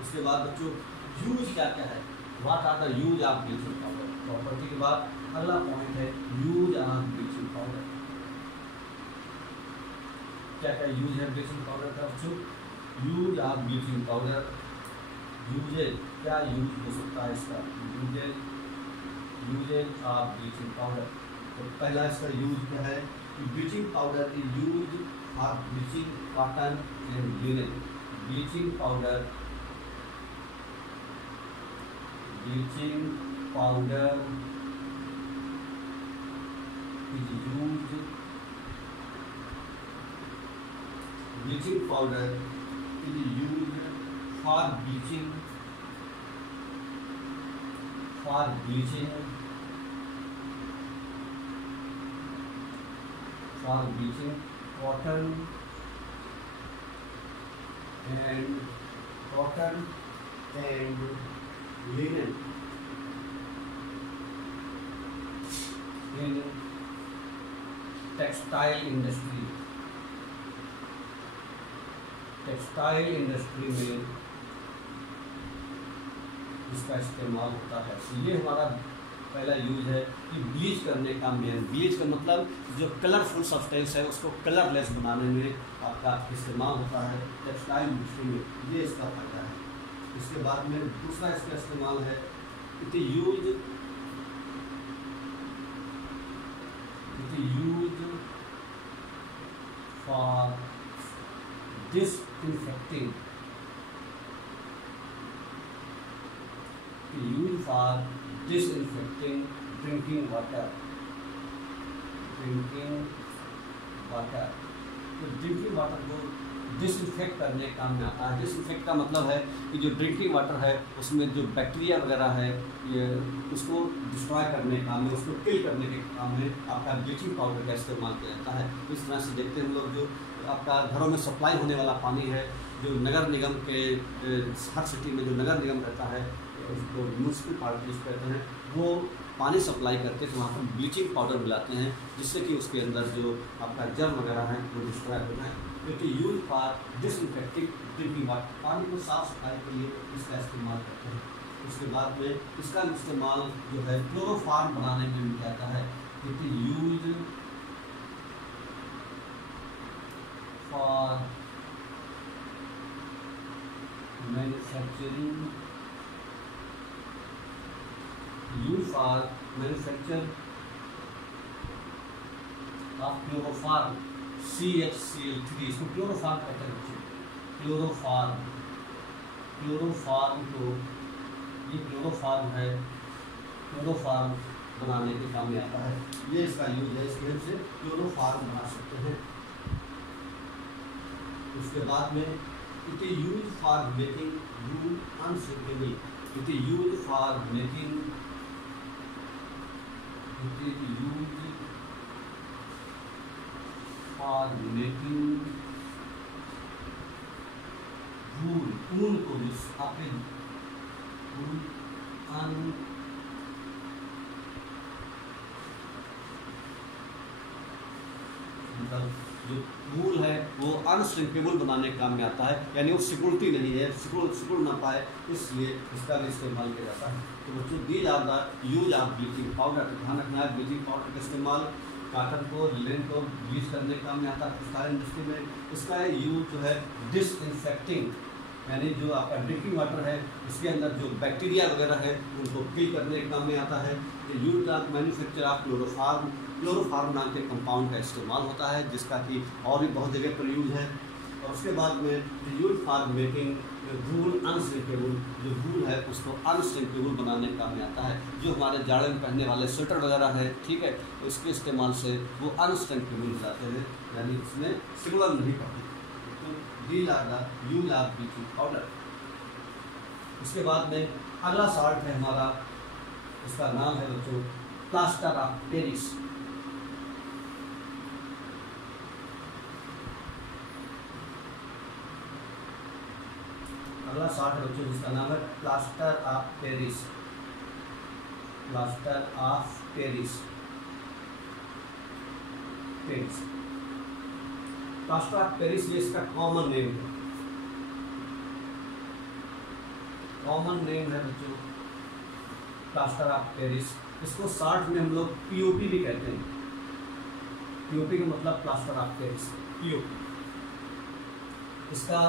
उसके बाद बच्चों यूज क्या क्या है, what are the use of bleaching powder. Property के बाद अगला पॉइंट है यूज ऑफ ब्लीचिंग पाउडर। क्या क्या यूज है ब्लीचिंग पाउडर का बच्चों? Use of bleaching powder, uses क्या यूज हो सकता है इसका? Uses of bleaching powder. तो पहला इसका यूज क्या है कि bleaching powder is use for bleaching cotton and linen. Bleaching powder is used bleaching powder is used for bleaching cotton and linen in textile industry में इसका इस्तेमाल होता है। तो ये हमारा पहला यूज है कि ब्लीच करने का मेन, ब्लीच का मतलब जो कलरफुल सब्सटेंस है उसको कलरलेस बनाने में आपका इस्तेमाल होता है टेक्सटाइल इंडस्ट्री में, ये इसका फायदा है। इसके बाद में दूसरा इसका इस्तेमाल है it use for disinfecting, used for disinfecting drinking water। तो ड्रिंकिंग वाटर को डिसइंफेक्ट करने काम में आता है। डिसइंफेक्ट का मतलब है कि जो ड्रिंकिंग वाटर है उसमें जो बैक्टीरिया वगैरह है ये उसको डिस्ट्रॉय करने काम में, उसको किल करने के काम में आपका ब्लीचिंग पाउडर का इस्तेमाल किया जाता है। इस तरह से देखते हैं हम लोग जो आपका घरों में सप्लाई होने वाला पानी है, जो नगर निगम के हर सिटी में जो नगर निगम रहता है उसको म्यूनसिपल पार्टीज कहते हैं, वो पानी सप्लाई करते हैं तो वहाँ पर ब्लीचिंग पाउडर मिलाते हैं जिससे कि उसके अंदर जो आपका जर्म वगैरह है वो डिस्ट्रॉय हो जाए। It use for disinfecting drinking water, पानी को साफ सफाई के लिए इसका इस्तेमाल करते हैं। उसके बाद में इसका इस्तेमाल जो है क्लोरोफॉर्म बनाने में भी जाता है। It use for manufacturing of chloroform CHCl3, इसको क्लोरोफॉर्म कहते हैं। क्लोरोफॉर्म को ये क्लोरोफॉर्म है, क्लोरोफॉर्म बनाने के काम में आता है, ये इसका यूज है। इसके से क्लोरोफॉर्म बना सकते हैं। उसके बाद में it is use for making wool unsinkable, it is use for making wool, ऊन को आपके वूल मतलब जो वूल है वो अनश्रिंकेबल बनाने के काम में आता है, यानी वो सिकुड़ती नहीं है, सिकुड़ ना पाए, इसलिए इसका भी इस्तेमाल किया जाता है। तो बच्चों these are the use of bleaching powder. ध्यान रखना है ब्लीचिंग पाउडर का इस्तेमाल काटन को लिनेन को ब्लीच करने का काम में आता है टेक्सटाइल इंडस्ट्री में। इसका यूज जो है डिसइंफेक्टिंग, यानी जो आपका ड्रिंकिंग वाटर है इसके अंदर जो बैक्टीरिया वगैरह है उनको किल करने के काम में आता है। Use of manufacture of chloroform नाम के कंपाउंड का इस्तेमाल होता है जिसका कि और भी बहुत जगह पर यूज है। और उसके बाद में यूज फॉर मेकिंग वूल अनश्रिंकेबल, जो वूल है उसको अनश्रिंकेबल बनाने का काम में आता है। जो हमारे जाड़े में पहनने वाले स्वेटर वगैरह है, ठीक है, तो इसके इस्तेमाल से वो अनश्रिंकेबल हो जाते हैं, यानी इसमें सिकुड़न नहीं पड़ती। तो these are the use of bleaching powder। उसके बाद में अगला सॉल्ट है हमारा, इसका नाम है बच्चों प्लास्टर ऑफ पेरिस। अगला सॉल्ट है बच्चों जिसका नाम है plaster of Paris. Plaster of Paris, plaster of Paris ये इसका कॉमन नेम है, कॉमन नेम है बच्चों प्लास्टर ऑफ पेरिस। इसको शॉर्ट में हम लोग POP भी कहते हैं। POP का मतलब प्लास्टर ऑफ पेरिस, POP। इसका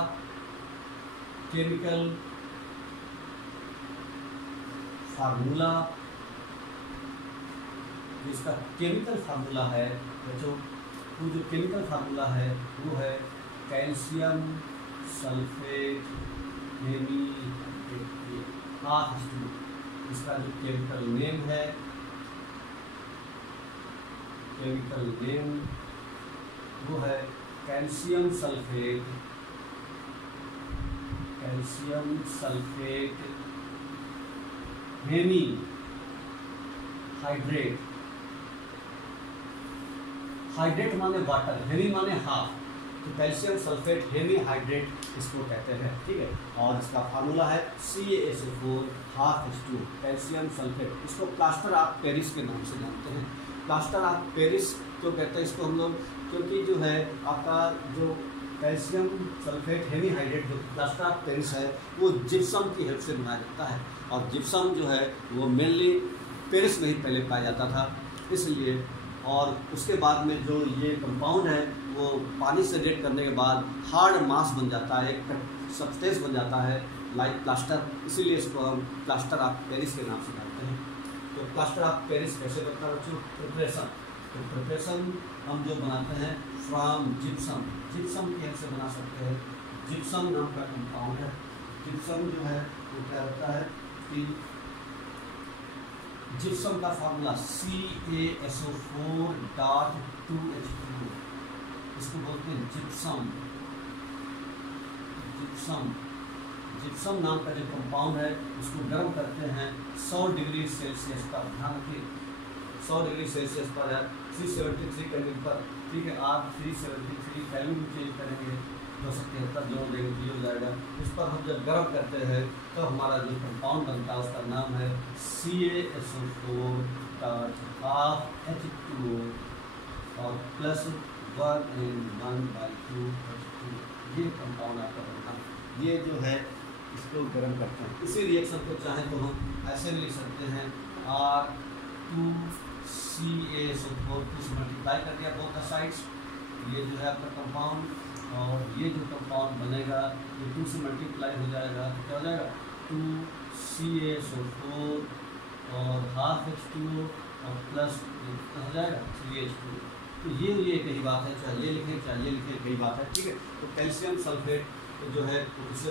केमिकल फार्मूला, इसका केमिकल फार्मूला है बच्चों, वो जो केमिकल फार्मूला है वो है कैल्शियम सल्फेट H2। इसका जो केमिकल नेम है, केमिकल नेम वो है calcium sulphate hemihydrate. Hydrate माने वाटर, हेमी माने हाफ, तो कैल्शियम सल्फेट हेमी हाइड्रेट इसको कहते हैं, ठीक है। और इसका फार्मूला है CaSO4 कैल्शियम सल्फेट। इसको प्लास्टर ऑफ पेरिस के नाम से जानते हैं। प्लास्टर ऑफ पेरिस क्यों कहते हैं इसको हम लोग, क्योंकि जो है आपका जो कैल्शियम सल्फेट हेमी हाइड्रेट जो प्लास्टर ऑफ पेरिस है वो जिप्सम की हेल्प से बनाया जाता है। और जिप्सम जो है वो मेनली पेरिस में ही पहले पाया जाता था, इसलिए। और उसके बाद में जो ये कंपाउंड है वो पानी से रिएक्ट करने के बाद हार्ड मास बन जाता है, एक सब्सटेंस बन जाता है लाइक प्लास्टर, इसीलिए इसको हम प्लास्टर ऑफ पेरिस के नाम से जानते हैं। तो प्लास्टर ऑफ पेरिस कैसे बनता है बच्चों? प्रिपरेशन। तो प्रिपरेशन हम जो बनाते हैं फ्रॉम जिप्सम, जिप्सम की हेल्प से बना सकते हैं। जिप्सम नाम का कंपाउंड है। जिप्सम जो है वो क्या होता है कि जिप्सम का फार्मूला CaSO4 .2H2, इसको बोलते हैं जिप्सम। जिप्सम जिप्सम नाम का जो कंपाउंड है उसको गर्म करते हैं 100 डिग्री सेल्सियस पर। ध्यान रखिए 100 डिग्री सेल्सियस पर है, 373 केल्विन पर। ठीक है, आप 373 केल्विन चेंज करेंगे 273 जोड़ देंगे तो हो जाएगा। इस पर हम जब गर्म करते हैं तो हमारा जो कंपाउंड बनता है उसका नाम है CaSO4 H2O और +1n1/2 H2। ये कंपाउंड आपका बनता है। ये जो है इसको गर्म करते हैं। इसी रिएक्शन को चाहें तो हम ऐसे भी लिख सकते हैं R2CaSO4 से मल्टीप्लाई कर दिया बोथ द साइड्स। ये जो है आपका कंपाउंड और ये जो कंपाउंड बनेगा ये 2 से मल्टीप्लाई हो जाएगा तो क्या हो जाएगा 2CaSO4 और ½ H2O और प्लस हो जाएगा 3H2। तो ये एक ही बात है, चाहे ये लिखें चाहे ये लिखें, एक ही बात है। ठीक है, तो कैल्शियम सल्फेट जो है इससे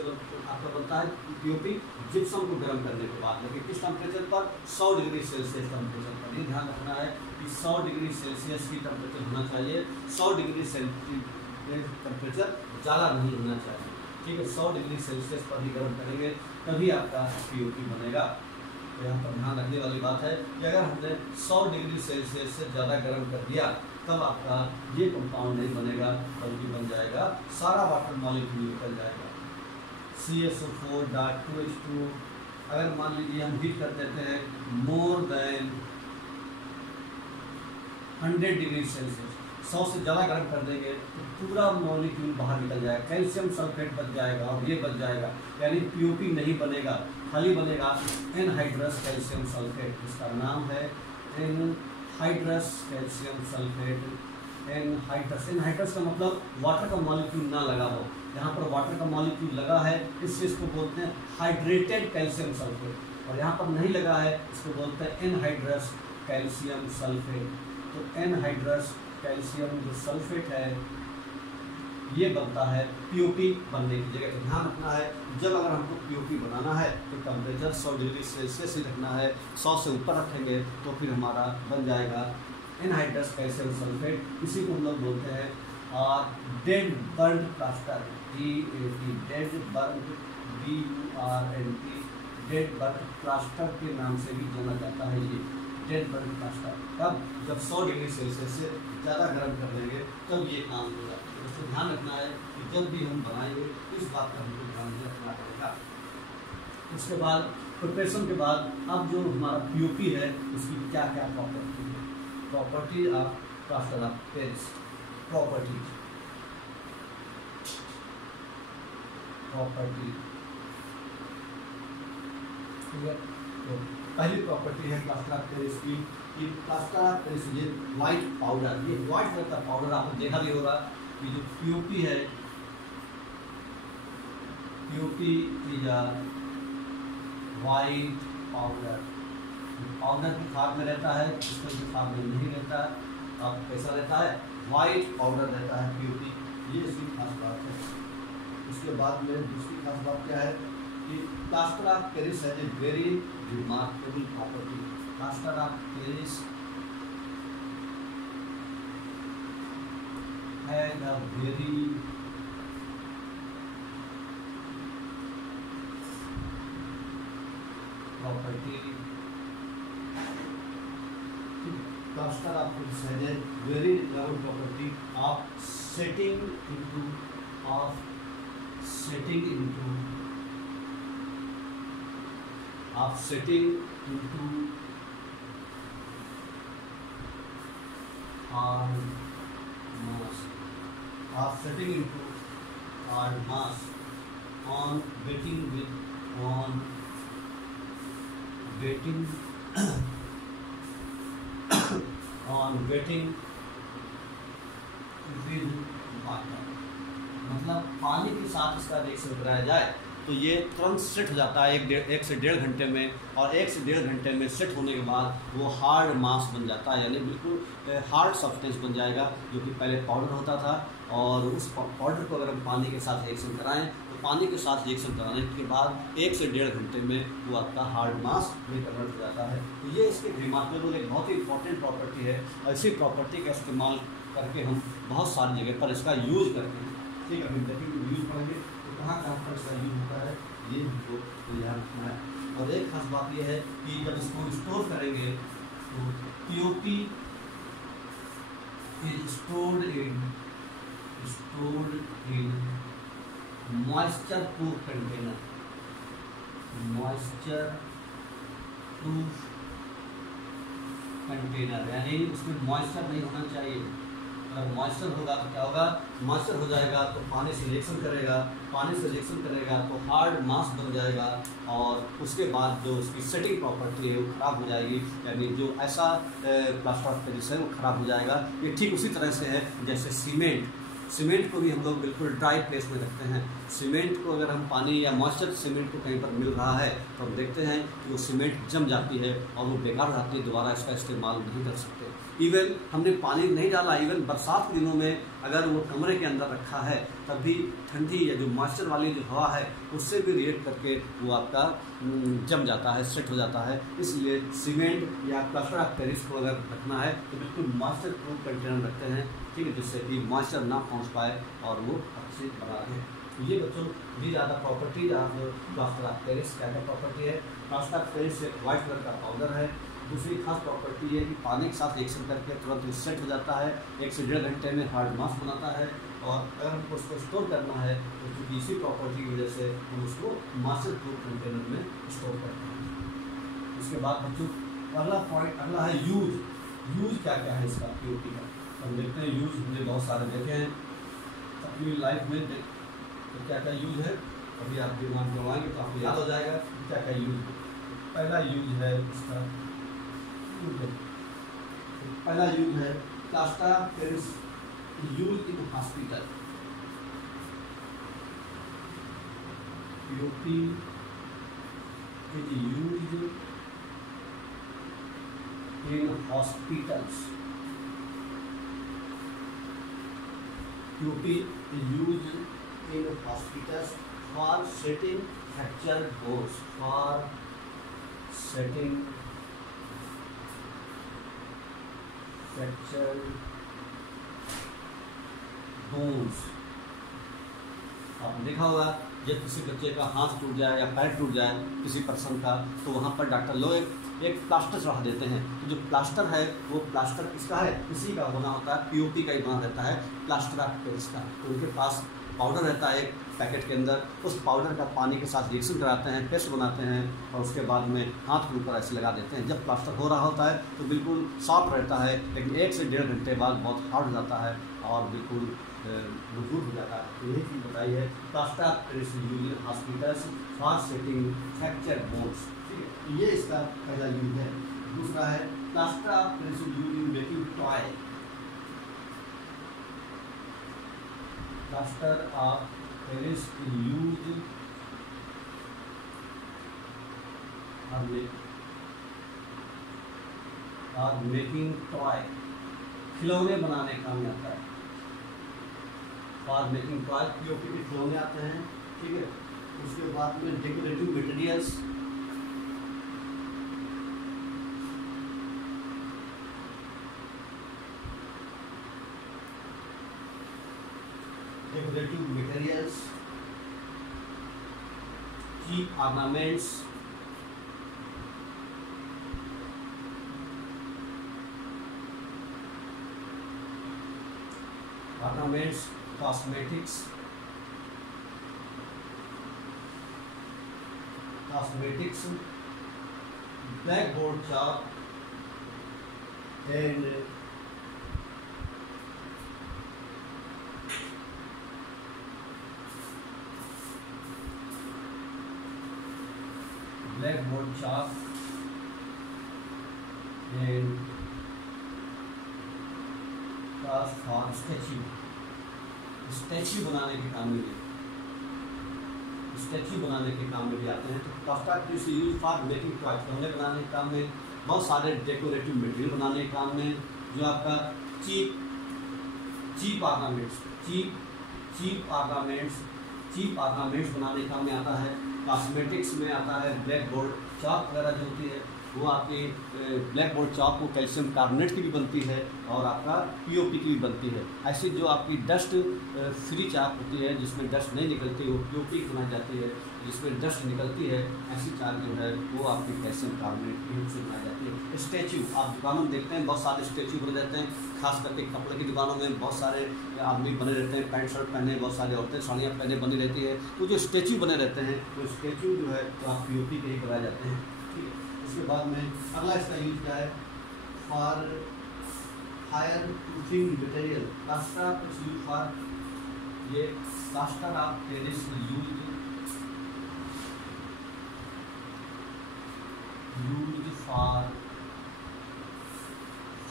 आपका बनता है POP जिप्सम को गर्म करने के बाद। लेकिन किस टेम्परेचर पर? 100 डिग्री सेल्सियस टेम्परेचर पर। ये ध्यान रखना है कि 100 डिग्री सेल्सियस की टेम्परेचर होना चाहिए। 100 डिग्री सेल्सियस टेम्परेचर ज़्यादा नहीं होना चाहिए। ठीक है, 100 डिग्री सेल्सियस पर ही गर्म करेंगे तभी आपका POP बनेगा। तो यहाँ पर ध्यान रखने वाली बात है कि अगर हमने 100 डिग्री सेल्सियस से ज़्यादा गर्म कर दिया तब आपका ये कंपाउंड नहीं बनेगा, बल्कि बन जाएगा सारा वाटर मॉलिक्यूल निकल जाएगा CaSO4 .2H2। अगर मान लीजिए हम हीट कर देते हैं मोर देन 100 डिग्री सेल्सियस, 100 से ज़्यादा गर्म कर देंगे तो पूरा मॉलिक्यूल बाहर निकल जाएगा, कैल्शियम सल्फेट बच जाएगा और ये बच जाएगा, यानी POP नहीं बनेगा, खाली बनेगा एनहाइड्रस कैल्शियम सल्फेट। इसका नाम है एनहाइड्रस कैल्शियम सल्फेट। एनहाइड्रस का मतलब वाटर का मॉलिक्यूल ना लगा हो। यहाँ पर वाटर का मॉलिक्यूल लगा है इससे इसको बोलते हैं हाइड्रेटेड कैल्शियम सल्फेट, और यहाँ पर नहीं लगा है इसको बोलते हैं एनहाइड्रस कैल्शियम सल्फेट। तो एनहाइड्रस कैल्शियम जो सल्फेट है ये बनता है POP बनने की जगह। तो ध्यान रखना है जब अगर हमको POP बनाना है तो टेम्परेचर 100 डिग्री सेल्सियस ही रखना है। 100 से ऊपर रखेंगे तो फिर हमारा बन जाएगा एनहाइड्रस कैल्शियम सल्फेट। इसी को हम लोग बोलते हैं और dead burn plaster, DAP, dead burn BURNT, dead burn plaster के नाम से भी जाना जाता है। ये डेड बर्न प्लास्टर तब जब 100 डिग्री सेल्सियस से ज़्यादा गर्म कर देंगे तब ये काम होगा। तो ध्यान रखना है कि जब भी हम बनाएंगे इस बात का हमको ध्यान रखना पड़ेगा। उसके बाद प्रिपरेशन के बाद अब जो हमारा POP है उसकी क्या क्या प्रॉपर्टी है? Property of plaster of Paris. Property ठीक है, तो पहली प्रॉपर्टी है प्लास्टर ऑफ पेरिस की कि प्लास्टर ऑफ पेरिस ये वाइट पाउडर, ये वाइट कलर का पाउडर आपने देखा भी होगा कि जो POP है, POP is a white powder. Powder की फॉर्म में रहता है, क्रिस्टल की फॉर्म में नहीं रहता है। अब कैसा रहता है? वाइट पाउडर रहता है POP। ये इसकी खास बात है। उसके बाद में दूसरी खास बात क्या है कि प्लास्टर ऑफ पेरिस है a very remarkable property. Plaster of Paris has a very property. Plaster of Paris has a very important property of setting into hard mass on wetting on waiting with water, मतलब पानी के साथ इसका reaction कराया जाए तो ये तुरंत सेट हो जाता है 1 से 1.5 घंटे में, और 1 से 1.5 घंटे में सेट होने के बाद वो हार्ड मास बन जाता है, यानी बिल्कुल हार्ड सब्सटेंस बन जाएगा, जो कि पहले पाउडर होता था। और उस पाउडर को अगर हम पानी के साथ रिएक्शन कराएं तो पानी के साथ रिएक्शन कराने के बाद 1 से 1.5 घंटे में वो आपका हार्ड मास में कन्वर्ट हो जाता है। तो ये इसके रिमार्केबल एक बहुत ही इंपॉर्टेंट प्रॉपर्टी है, और इसी प्रॉपर्टी का इस्तेमाल करके हम बहुत सारी जगह पर इसका यूज़ करते हैं। ठीक है, अभी देखेंगे यूज़ करेंगे तो कहाँ कहाँ पर इसका यूज़ होता है, ये हमको ध्यान रखना है। और एक खास बात यह है कि जब इसको स्टोर करेंगे तो POP is stored in moisture proof container, moisture proof container, यानी उसमें मॉइस्चर नहीं होना चाहिए। अगर मॉइस्चर होगा तो क्या होगा, मॉइस्चर हो जाएगा तो पानी से रिएक्शन करेगा, पानी से रिएक्शन करेगा तो हार्ड मास बन जाएगा, और उसके बाद जो उसकी सेटिंग प्रॉपर्टी है वो ख़राब हो जाएगी, यानी जो ऐसा प्लास्टर ऑफ पेरिस है वो ख़राब हो जाएगा। ये ठीक उसी तरह से है जैसे सीमेंट को भी हम लोग बिल्कुल ड्राई प्लेस में रखते हैं। सीमेंट को अगर हम पानी या मॉइस्चर सीमेंट को कहीं पर मिल रहा है तो हम देखते हैं कि वो सीमेंट जम जाती है और वो बेकार हो जाती है, दोबारा इसका इस्तेमाल नहीं कर सकते। इवन हमने पानी नहीं डाला, इवन बरसात के दिनों में अगर वो कमरे के अंदर रखा है तब भी ठंडी या जो मॉइस्चर वाली जो हवा है उससे भी रिएक्ट करके वो आपका जम जाता है, सेट हो जाता है। इसलिए सीमेंट या प्लास्टर ऑफ पेरिस को अगर रखना है तो बिल्कुल मॉइस्चर प्रूफ कंटेनर रखते हैं, ठीक है, जिससे कि मॉइस्चर ना पहुंच पाए और वो अच्छे बना रहे। तो ये बच्चों भी ज़्यादा प्रॉपर्टी आप प्लास्टर ऑफ पेरिस क्या क्या प्रॉपर्टी है। प्लास्टर ऑफ पेरिस एक वाइट कलर का पाउडर है। दूसरी खास प्रॉपर्टी है कि पानी के साथ रिएक्शन करके तुरंत सेट हो जाता है, 1 से 1.5 घंटे में हार्ड मास बनाता है, और अगर हमको उसको स्टोर करना है तो क्योंकि इसी प्रॉपर्टी की वजह से हम उसको मॉइस्चर प्रूफ कंटेनर में स्टोर करते हैं। उसके बाद बच्चों अगला है यूज क्या क्या है इसका पीओपी का। हम देखते हैं यूज हमने बहुत सारे देखे हैं अपनी लाइफ में, तो क्या क्या यूज है अभी आप दिमाग करवाएंगे तो आपको याद हो जाएगा क्या क्या यूज है। पहला यूज है इसका, पहला यूज है plaster of Paris use in hospital. POP is used in hospitals. POP is used in hospitals for setting fracture bones, for setting fracture bones. आपने देखा होगा जब किसी बच्चे का हाथ टूट जाए या पैर टूट जाए किसी पर्सन का, तो वहाँ पर डॉक्टर लोग एक प्लास्टर चढ़ा देते हैं। तो जो प्लास्टर है वो प्लास्टर किसका है, किसी का बना होता है, पीओपी का ही बना रहता है, प्लास्टर ऑफ पेरिस का। तो उनके पास पाउडर रहता है एक पैकेट के अंदर, उस पाउडर का पानी के साथ रिएक्शन कराते हैं, पेस्ट बनाते हैं, और उसके बाद में हाथ के ऊपर ऐसे लगा देते हैं। जब प्लास्टर हो रहा होता है तो बिल्कुल सॉफ्ट रहता है, लेकिन 1 से 1.5 घंटे बाद बहुत हार्ड हो जाता है और बिल्कुल मजबूत हो जाता है। तो यही चीज़ बताई है plaster of Paris used in hospitals for setting fracture bones. ठीक है, तो ये इसका पहला यूज है। दूसरा है plaster of Paris used in making toy. Plaster of Paris is used or making toy, खिलौने बनाने काम में आता है। फॉर मेकिंग टॉय पीओपी के खिलौने आते हैं, ठीक है। उसके बाद में decorative materials, cheap ornaments, cosmetics, blackboard chalk, and blackboard chalk and for statue, statue बनाने के काम में भी, स्टैच्यू बनाने के काम में भी आते हैं। तो Costa is use for making toys, खिलौने बनाने के काम में, बहुत सारे डेकोरेटिव मटेरियल बनाने के काम में, जो आपका चीप ऑर्नामेंट्स, चीप ऑर्नामेंट्स बनाने के काम में आता है। कॉस्मेटिक्स में आता है, ब्लैक बोर्ड चॉक वगैरह जो होती है वो आपकी ब्लैक बोर्ड चॉक को कैल्शियम कार्बोनेट की भी बनती है और आपका पीओपी की भी बनती है। ऐसी जो आपकी डस्ट फ्री चाक होती है जिसमें डस्ट नहीं निकलती, वो पीओपी की बनाई जाती है। जिसमें डस्ट निकलती है ऐसी चाक जो है वो आपकी कैल्शियम कार्बोनेट की से बनाई जाती है। स्टैच्यू आप दुकानों में देखते हैं, बहुत सारे स्टैच्यू बने रहते हैं, खास करके कपड़े की दुकानों में बहुत सारे आदमी बने रहते हैं, पैंट शर्ट पहने, बहुत सारी औरतें साड़ियाँ पहने बनी रहती है। तो जो स्टैच्यू बने रहते हैं वो स्टैच्यू जो है तो आप पीओपी के ही बनाए जाते हैं, ठीक है। उसके बाद में अगला इसका यूज क्या है, for fire proofing material, caster is use for, ये caster of Paris use for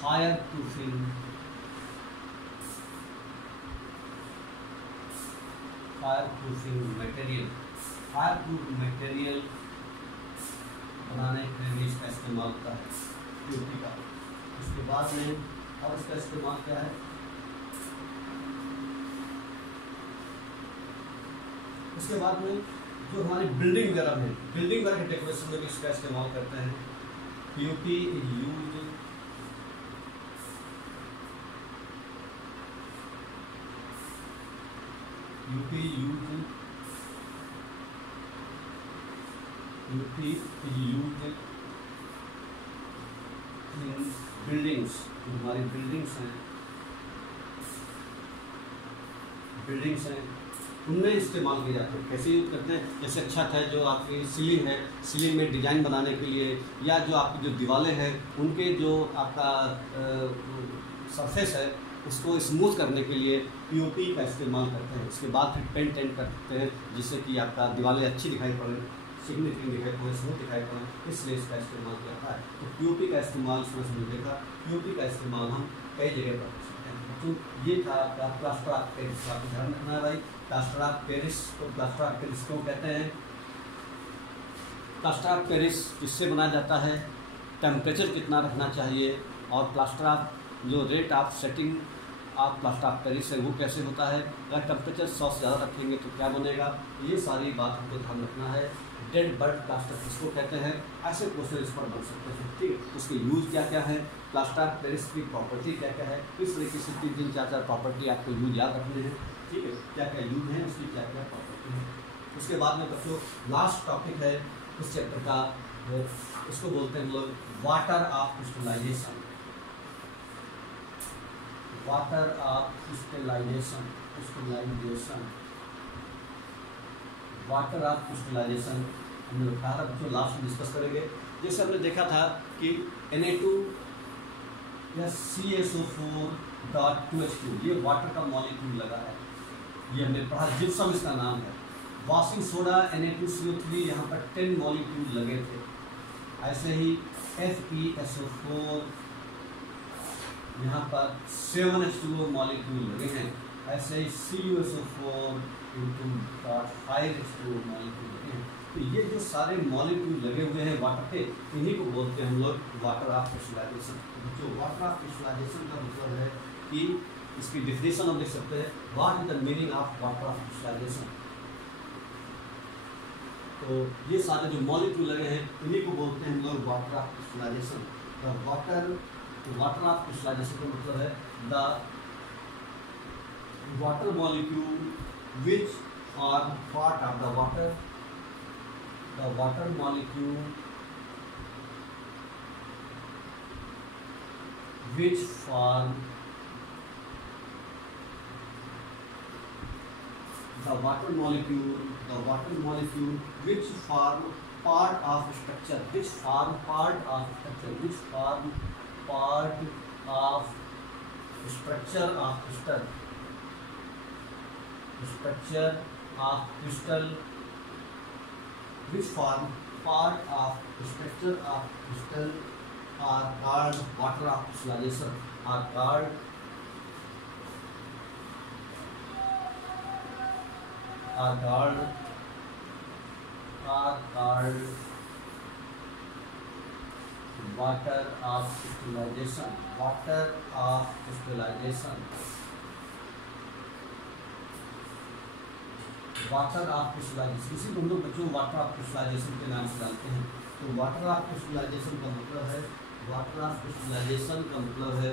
fire proofing, fire proofing material, fire proof material बनाने के लिए इसका इस्तेमाल होता है पीओपी का। उसके बाद में और इसका इस्तेमाल क्या है, उसके बाद में जो हमारी बिल्डिंग वगैरह में, बिल्डिंग वगैरह के डेकोरेशन में भी इसका इस्तेमाल करते हैं। POP is used UP is used in buildings, जो हमारी बिल्डिंग्स हैं उनमें इस्तेमाल किए जाते हैं। कैसे यूज करते हैं, जैसे छत है, जो आपकी सीलिंग है, सीलिंग में डिजाइन बनाने के लिए, या जो आपकी जो दीवारें हैं उनके जो आपका सरफेस है उसको स्मूथ करने के लिए पीओपी का इस्तेमाल करते हैं। उसके बाद फिर पेंट करते हैं जिससे कि आपका दीवारें अच्छी दिखाई पड़े, सिग्निफिकेंट दिखाई पड़े, स्मूथ दिखाई पड़े, इसलिए इसका इस्तेमाल किया जाता है। तो पीओपी का इस्तेमाल समझिएगा, पीओपी का इस्तेमाल हम कई जगह पर कर सकते हैं। तो ये था आपका प्लास्टर ऑफ पेरिस, आपको ध्यान रखना है भाई। प्लास्टर ऑफ पेरिस को, प्लास्टर ऑफ पेरिस को कहते हैं, प्लास्टर ऑफ पेरिस किससे बनाया जाता है, टेम्परेचर कितना रखना चाहिए, और प्लास्टर ऑफ जो रेट ऑफ सेटिंग आप प्लास्टर ऑफ पेरिस है वो कैसे होता है, अगर टेम्परेचर 100 से ज़्यादा रखेंगे तो क्या बनेगा, ये सारी बात हमको ध्यान रखना है। डेड बर्ड प्लास्टर किसको कहते हैं, ऐसे क्वेश्चन इस पर बन सकते हैं, ठीक है। उसके यूज क्या क्या है, प्लास्टर ऑफ पेरिस की प्रॉपर्टी क्या क्या है, इस तरीके से 3 4 प्रॉपर्टी आपको यूज याद रखने हैं, ठीक है, क्या क्या यूज है, उसकी क्या क्या प्रॉपर्टी है। उसके बाद में बच्चों लास्ट टॉपिक है इस चैप्टर का, इसको बोलते हैं हम लोग water of crystallization, water of crystallization, water of crystallization हमने कहा था बच्चों, लास्ट में डिस्कस करेंगे। जैसे हमने देखा था कि Na2 या CaSO4.2H2 ये वाटर का मॉलिक्यूल लगा है, ये हमने पढ़ा, जिप्सम इसका नाम है। वॉशिंग सोडा Na2CO3 यहाँ पर 10 मॉलिक्यूल लगे थे। ऐसे ही FeSO4 यहाँ पर 7H2O मॉलिक्यूल लगे हैं। ऐसे ही CuSO4 5H2O मॉलिक्यूल लगे हैं। तो ये जो सारे मॉलिक्यूल लगे हुए हैं वाटर के, इन्हीं को बोलते हैं हम लोग वाटर ऑफ क्रिस्टलाइजेशन। जो वाटर ऑफ क्रिस्टलाइजेशन का मतलब है कि इसकी डिफिनेशन हम देख सकते हैं, what is the meaning of water of crystallization. तो ये सारे जो मॉलिक्यूल लगे हैं इन्हीं को बोलते हैं हम लोग water of crystallization. The water of crystallization का मतलब है the water molecule which are part of the water molecule which form the water molecule which form part of structure, which form part of structure of crystal, which form part of structure of crystal are called water of crystallization, are called are called water of crystallization. Water of crystallization. Water of crystallization, इसी को हम लोग बच्चों water of crystallisation के नाम से जानते हैं। तो वाटर ऑफ क्रिस्टलाइजेशन का मतलब है, वाटर ऑफ क्रिस्टलाइजेशन का मतलब है,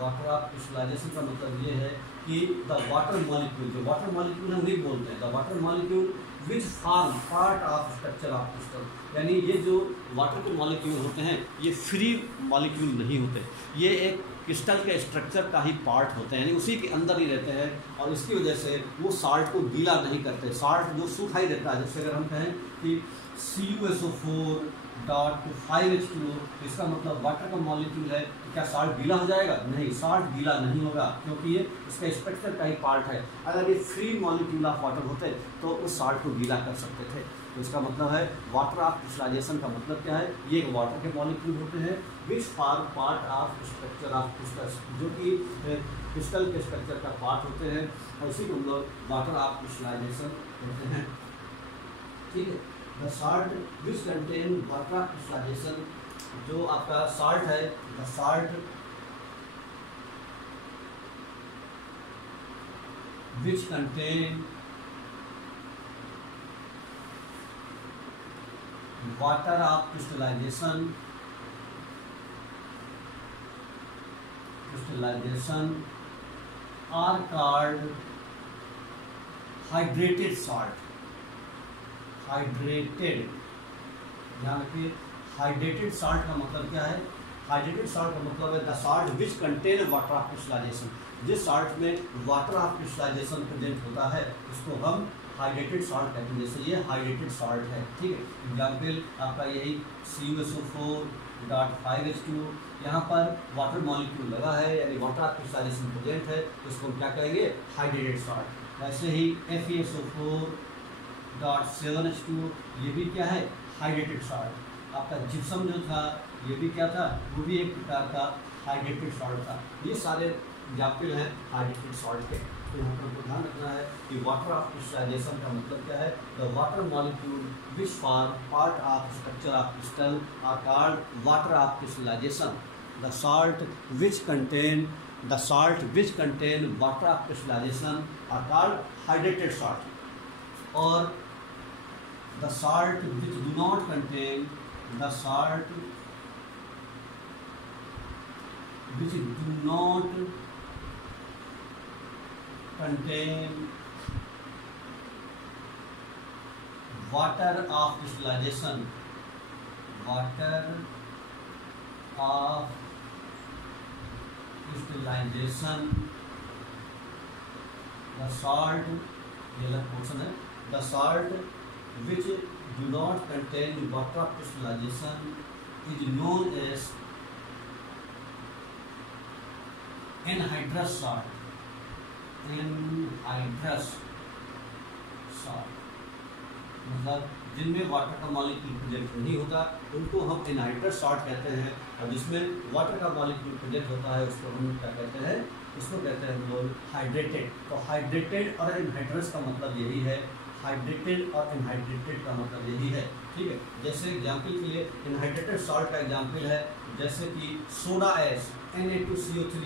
वाटर ऑफ क्रिस्टलाइजेशन का मतलब ये है कि द वाटर मॉलिक्यूल, जो वाटर मॉलिक्यूल हम नहीं बोलते हैं, the water molecule which form part of structure of crystal, यानी ये जो वाटर के मॉलिक्यूल होते हैं ये फ्री मॉलिक्यूल नहीं होते, ये एक क्रिस्टल के स्ट्रक्चर का ही पार्ट होते हैं, यानी उसी के अंदर ही रहते हैं, और इसकी वजह से वो साल्ट को गीला नहीं करते, साल्ट जो सूखा ही रहता है। जैसे अगर हम कहें कि CuSO4.5H2O, इसका मतलब वाटर का मॉलिक्यूल है, तो क्या साल्ट गीला हो जाएगा? नहीं, साल्ट गीला नहीं होगा, क्योंकि ये इसका स्ट्रक्चर का ही पार्ट है। अगर ये फ्री मॉलिक्यूल ऑफ वाटर होते तो उस साल्ट को गीला कर सकते थे। तो इसका मतलब है वाटर ऑफ क्रिस्टलाइजेशन का मतलब क्या है, ये एक वाटर के मॉलिक्यूल होते हैं विच form part of structure of crystal, जो कि क्रिस्टल के स्ट्रक्चर का पार्ट होते हैं, और इसी को हम लोग वाटर ऑफ क्रिस्टलाइजेशन कहते हैं। ठीक है, the salt which contain water of crystallization, जो आपका साल्ट है, the salt which contain water of crystallization are called hydrated salt. Hydrated, यहाँ पे hydrated salt का मतलब क्या है? हाइड्रेटेड साल्ट का मतलब है the salt which contain water of crystallization, जिस साल्ट में वाटर ऑफ क्रिस्टलाइजेशन प्रेजेंट होता है उसको हम हाइड्रेटेड साल्ट कहते हैं। जैसे ये हाइड्रेटेड साल्ट है, ठीक है, एग्जाम्पल आपका यही CuSO4.5H2O, यहाँ पर वाटर मॉलिक्यूल लगा है, यानी वाटर ऑफ क्रिस्टलाइजेशन प्रेजेंट है, तो इसको हम क्या कहेंगे? Hydrated salt. ऐसे ही FeSO4.7H2O, ये भी क्या है? Hydrated salt. आपका जिप्सम जो था ये भी क्या था? वो भी एक प्रकार का हाइड्रेटेड सॉल्ट था। ये सारे एग्जाम्पल हैं हाइड्रेटेड सॉल्ट के। तो यहाँ पर ध्यान रखना है कि वाटर ऑफ क्रिस्टलाइजेशन का मतलब क्या है? The water molecule which form part of structure of crystal are called water of crystallization. The salt which contain water of crystallization are called hydrated salt, और the salt which do not contain water of crystallization, the salt, ये अलग question है, the salt which do not contain water of crystallization is known as anhydrous salt. मतलब जिनमें water का molecule present नहीं होता उनको हम एनहाइड्रस सॉल्ट कहते हैं, और जिसमें वाटर का मॉलिक्यूल प्रेजेंट होता है उसको हम क्या कहते हैं? उसको कहते हैं हम लोग हाइड्रेटेड। तो हाइड्रेटेड और एनहाइड्रस का मतलब यही है, हाइड्रेटेड और एनहाइड्रेटेड का मतलब यही है, ठीक है। जैसे एग्जाम्पल के लिए एनहाइड्रेटेड सॉल्ट का एग्जाम्पल है, जैसे कि सोडा एस Na2CO3,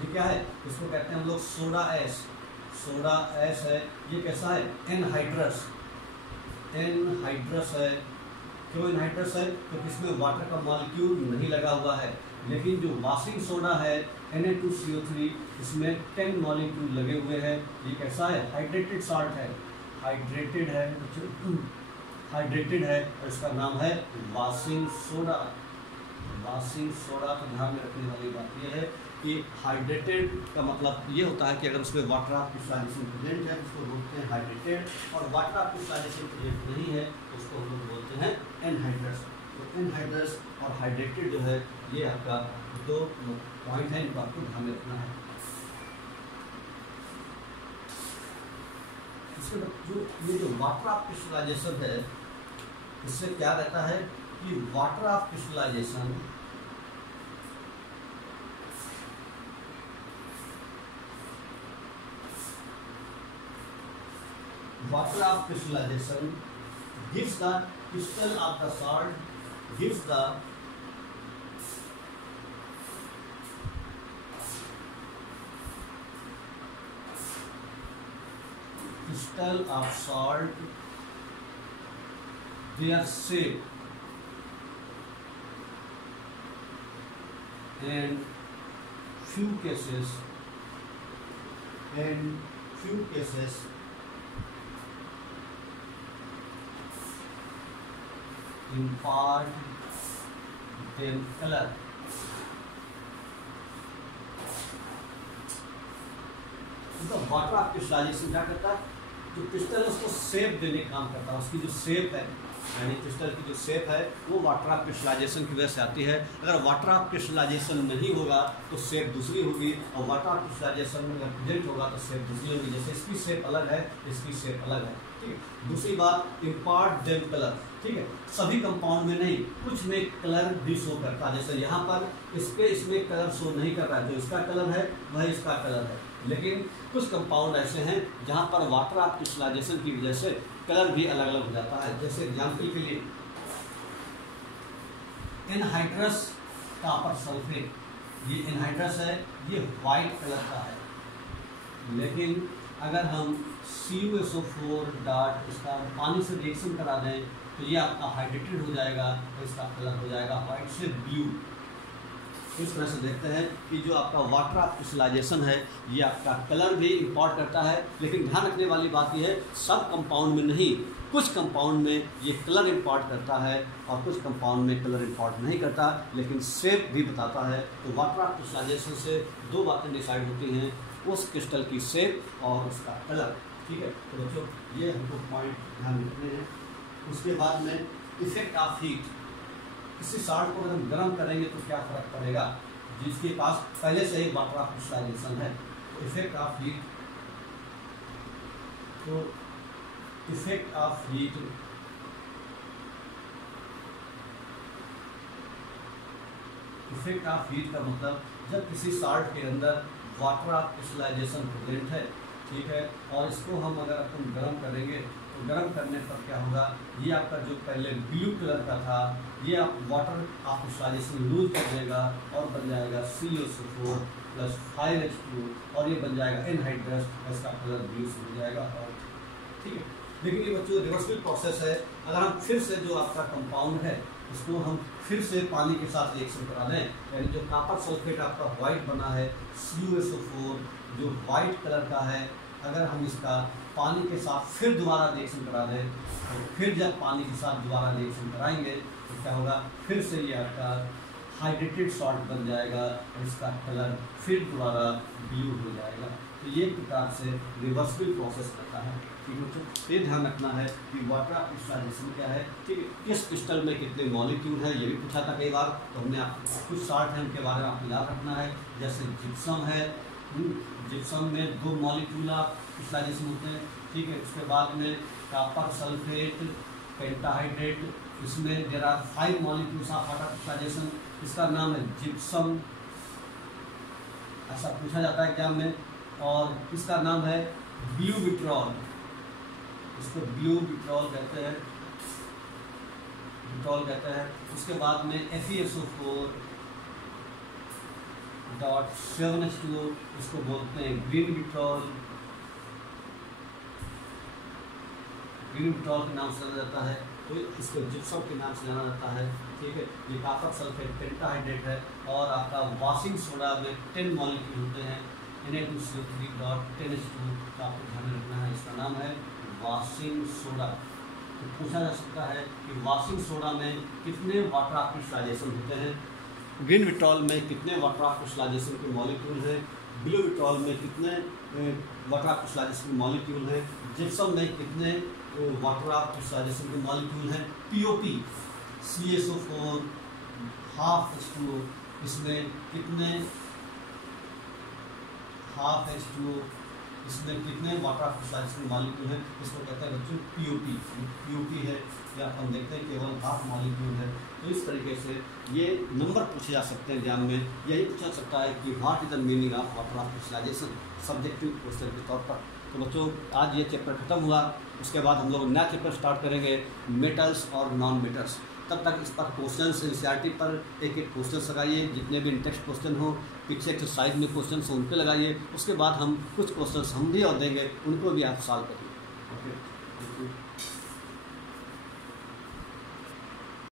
ये क्या है? इसको कहते हैं हम लोग सोडा एस है, ये कैसा है? एनहाइड्रस है। क्यों एनहाइड्रस है? क्योंकि इसमें वाटर का मॉलिक्यूल नहीं लगा हुआ है। लेकिन जो वॉशिंग सोडा है Na2CO3, इसमें 10 मॉलिक्यूल लगे हुए हैं, ये कैसा है? हाइड्रेटेड सॉल्ट है, हाइड्रेटेड है, और इसका नाम है वॉशिंग सोडा। तो ध्यान में रखने वाली बात यह है कि हाइड्रेटेड का मतलब ये होता है कि अगर उसमें वाटर ऑफ क्रिस्टलाइजेशन प्रेजेंट है उसको बोलते हैं हाइड्रेटेड, और वाटर ऑफ क्रिस्टलाइजेशन प्रेजेंट नहीं है उसको हम लोग बोलते हैं एनहाइड्रस। तो एनहाइड्रस और हाइड्रेटेड जो है ये आपका दो पॉइंट है, इनको आपको ध्यान में रखना है। इसके बाद ये जो वाटर ऑफ क्रिस्टलाइजेशन है, इससे क्या रहता है कि water of crystallization water of crystallization gives the crystal of the salt gives the crystal of salt their shape and few cases impart them color. तो वाटर ऑफ क्रिस्टलाइजेशन क्या करता है, जो क्रिस्टल है उसको शेप देने का काम करता है, उसकी जो शेप है यानी क्रिस्टल की जो शेप है वो वाटर ऑफ क्रिस्टलाइजेशन की वजह से आती है। अगर वाटर ऑफ क्रिस्टलाइजेशन नहीं होगा तो शेप दूसरी होगी, और वाटर ऑफ क्रिस्टलाइजेशन में अगर प्रेजेंट होगा तो शेप दूसरी होगी। जैसे इसकी शेप अलग है, इसकी शेप अलग है, ठीक है। दूसरी बात इम्पार्ट देम कलर, ठीक है। सभी कंपाउंड में नहीं, कुछ में कलर भी शो करता है। जैसे यहाँ पर इसमें कलर शो नहीं कर रहा है, जो इसका कलर है वह इसका कलर है, लेकिन कुछ कंपाउंड ऐसे हैं जहाँ पर वाटर ऑफ क्रिस्टलाइजेशन की वजह से कलर भी अलग अलग हो जाता है। जैसे एग्जाम्पल के लिए एनहाइड्रस कॉपर सल्फेट, ये एनहाइड्रस है, ये वाइट कलर का है, लेकिन अगर हम CuSO4 डॉट इसका पानी से रिएक्शन करा दें तो ये आपका हाइड्रेटेड हो जाएगा, तो इसका कलर हो जाएगा वाइट से ब्लू। इस तरह से देखते हैं कि जो आपका वाटर ऑफ क्रिस्टलाइजेशन है ये आपका कलर भी इम्पोर्ट करता है, लेकिन ध्यान रखने वाली बात यह है सब कंपाउंड में नहीं, कुछ कंपाउंड में ये कलर इम्पोर्ट करता है और कुछ कंपाउंड में कलर इम्पोर्ट नहीं करता, लेकिन शेप भी बताता है। तो वाटर ऑफ क्रिस्टलाइजेशन से दो बातें डिसाइड होती हैं, उस क्रिस्टल की शेप और उसका कलर, ठीक है। तो बच्चों ये हमको पॉइंट ध्यान रखने हैं। उसके बाद में इफेक्ट ऑफ हीट, किसी सॉल्ट को अगर हम गर्म करेंगे तो क्या फर्क पड़ेगा, जिसके पास पहले से ही वाटर ऑफ क्रिस्टलाइजेशन है। तो इफेक्ट ऑफ हीट, तो effect of heat effect of heat का मतलब जब किसी सॉल्ट के अंदर वाटर ऑफ क्रिस्टलाइजेशन प्रेजेंट है, ठीक है, और इसको हम अगर अपन गर्म करेंगे तो गर्म करने पर क्या होगा, ये आपका जो पहले ब्लू कलर का था ये आप वाटर ऑफ क्रिस्टलाइजेशन लूज कर देगा और बन जाएगा CuSO4 प्लस 5H2 और ये बन जाएगा एनहाइड्रस, इसका कलर ब्लू से हो जाएगा, और ठीक है। लेकिन ये बच्चों रिवर्सिबल प्रोसेस है। अगर हम फिर से जो आपका कंपाउंड है उसको हम फिर से पानी के साथ रिएक्शन करा दें, यानी जो कॉपर सल्फेट आपका वाइट बना है CuSO4 जो वाइट कलर का है, अगर हम इसका पानी के साथ फिर दोबारा रिएक्शन करा दें तो फिर जब पानी के साथ दोबारा रिएक्शन कराएंगे तो क्या होगा, फिर से ये आपका हाइड्रेटेड सॉल्ट बन जाएगा और इसका कलर फिर दोबारा ब्लू हो जाएगा। तो ये प्रकार से रिवर्सिबल प्रोसेस रहता है, ठीक है। तो ये ध्यान रखना है कि वाटर ऑफ क्रिस्टलाइजेशन क्या है, ठीक है। किस क्रिस्टल में कितने मॉलिक्यूल है ये भी पूछा था कई बार, तो हमने आपको कुछ सॉल्ट है उनके बारे में आपको याद रखना है। जैसे जिप्सम है, जिप्सम में 2 मॉलिक्यूल ऑफ क्रिस्टलाइजेशन होते हैं, ठीक है। उसके बाद में कॉपर सल्फेट पेंटाहाइड्रेट, इसमें there are 5 molecules of water crystallization, इसका नाम है जिप्सम, ऐसा पूछा जाता है एग्जाम में। और इसका नाम है ब्यूबिट्रॉल, इसको ब्यूबिट्रॉल कहते हैं, बिट्रॉल कहते हैं। उसके बाद में FeSO4 डॉट 7H2O, इसको बोलते हैं ग्रीन बिट्रॉल, ग्रीन बिट्रॉल के नाम से जाना जाता है। तो इसको जिप्सम के नाम से जाना जाता है, ठीक है। ये कॉपर सल्फेट पेंटाहाइड्रेट है और आपका वॉशिंग सोडा में 10 मॉलिक्यूल होते हैं, Na2CO3 डॉट 10H2 का आपको ध्यान रखना है, इसका नाम है वॉशिंग सोडा। तो पूछा जा सकता है कि वॉशिंग सोडा में कितने वाटर ऑफ क्रिस्टलाइजेशन होते हैं, ग्रीन विट्रॉल में कितने वाटर ऑफ क्रिस्टलाइजेशन के मॉलिक्यूल हैं, ब्लू विट्रॉल में कितने वाटर ऑफ क्रिस्टलाइजेशन के मॉलिक्यूल हैं, जिप्सम में कितने वाटर ऑफ क्रिस्टलाइजेशन के मॉलिक्यूल हैं, POP CaSO4 हाफ H2O, इसमें कितने हाफ H2O, इसमें कितने वाटर ऑफ क्रिस्टलाइजेशन के मॉलिक्यूल हैं, इसको कहते हैं बच्चों POP है, या हम देखते हैं केवल हाफ मॉलिक्यूल है। तो इस तरीके से ये नंबर पूछे जा सकते हैं एग्जाम में। यही पूछा सकता है कि what is the meaning of water of crystallization, subjective question के तौर पर। तो बच्चों आज ये चैप्टर खत्म हुआ, उसके बाद हम लोग नया चैप्टर स्टार्ट करेंगे, मेटल्स और नॉन मेटल्स। तब तक इस पर क्वेश्चंस एनसीईआरटी पर एक एक क्वेश्चन लगाइए, जितने भी इंटेक्स्ट क्वेश्चन हो, पीछे एक्सरसाइज में क्वेश्चन हो उन पर लगाइए। उसके बाद हम कुछ क्वेश्चन हम भी और देंगे, उनको भी आप सॉल्व करिए। ओके।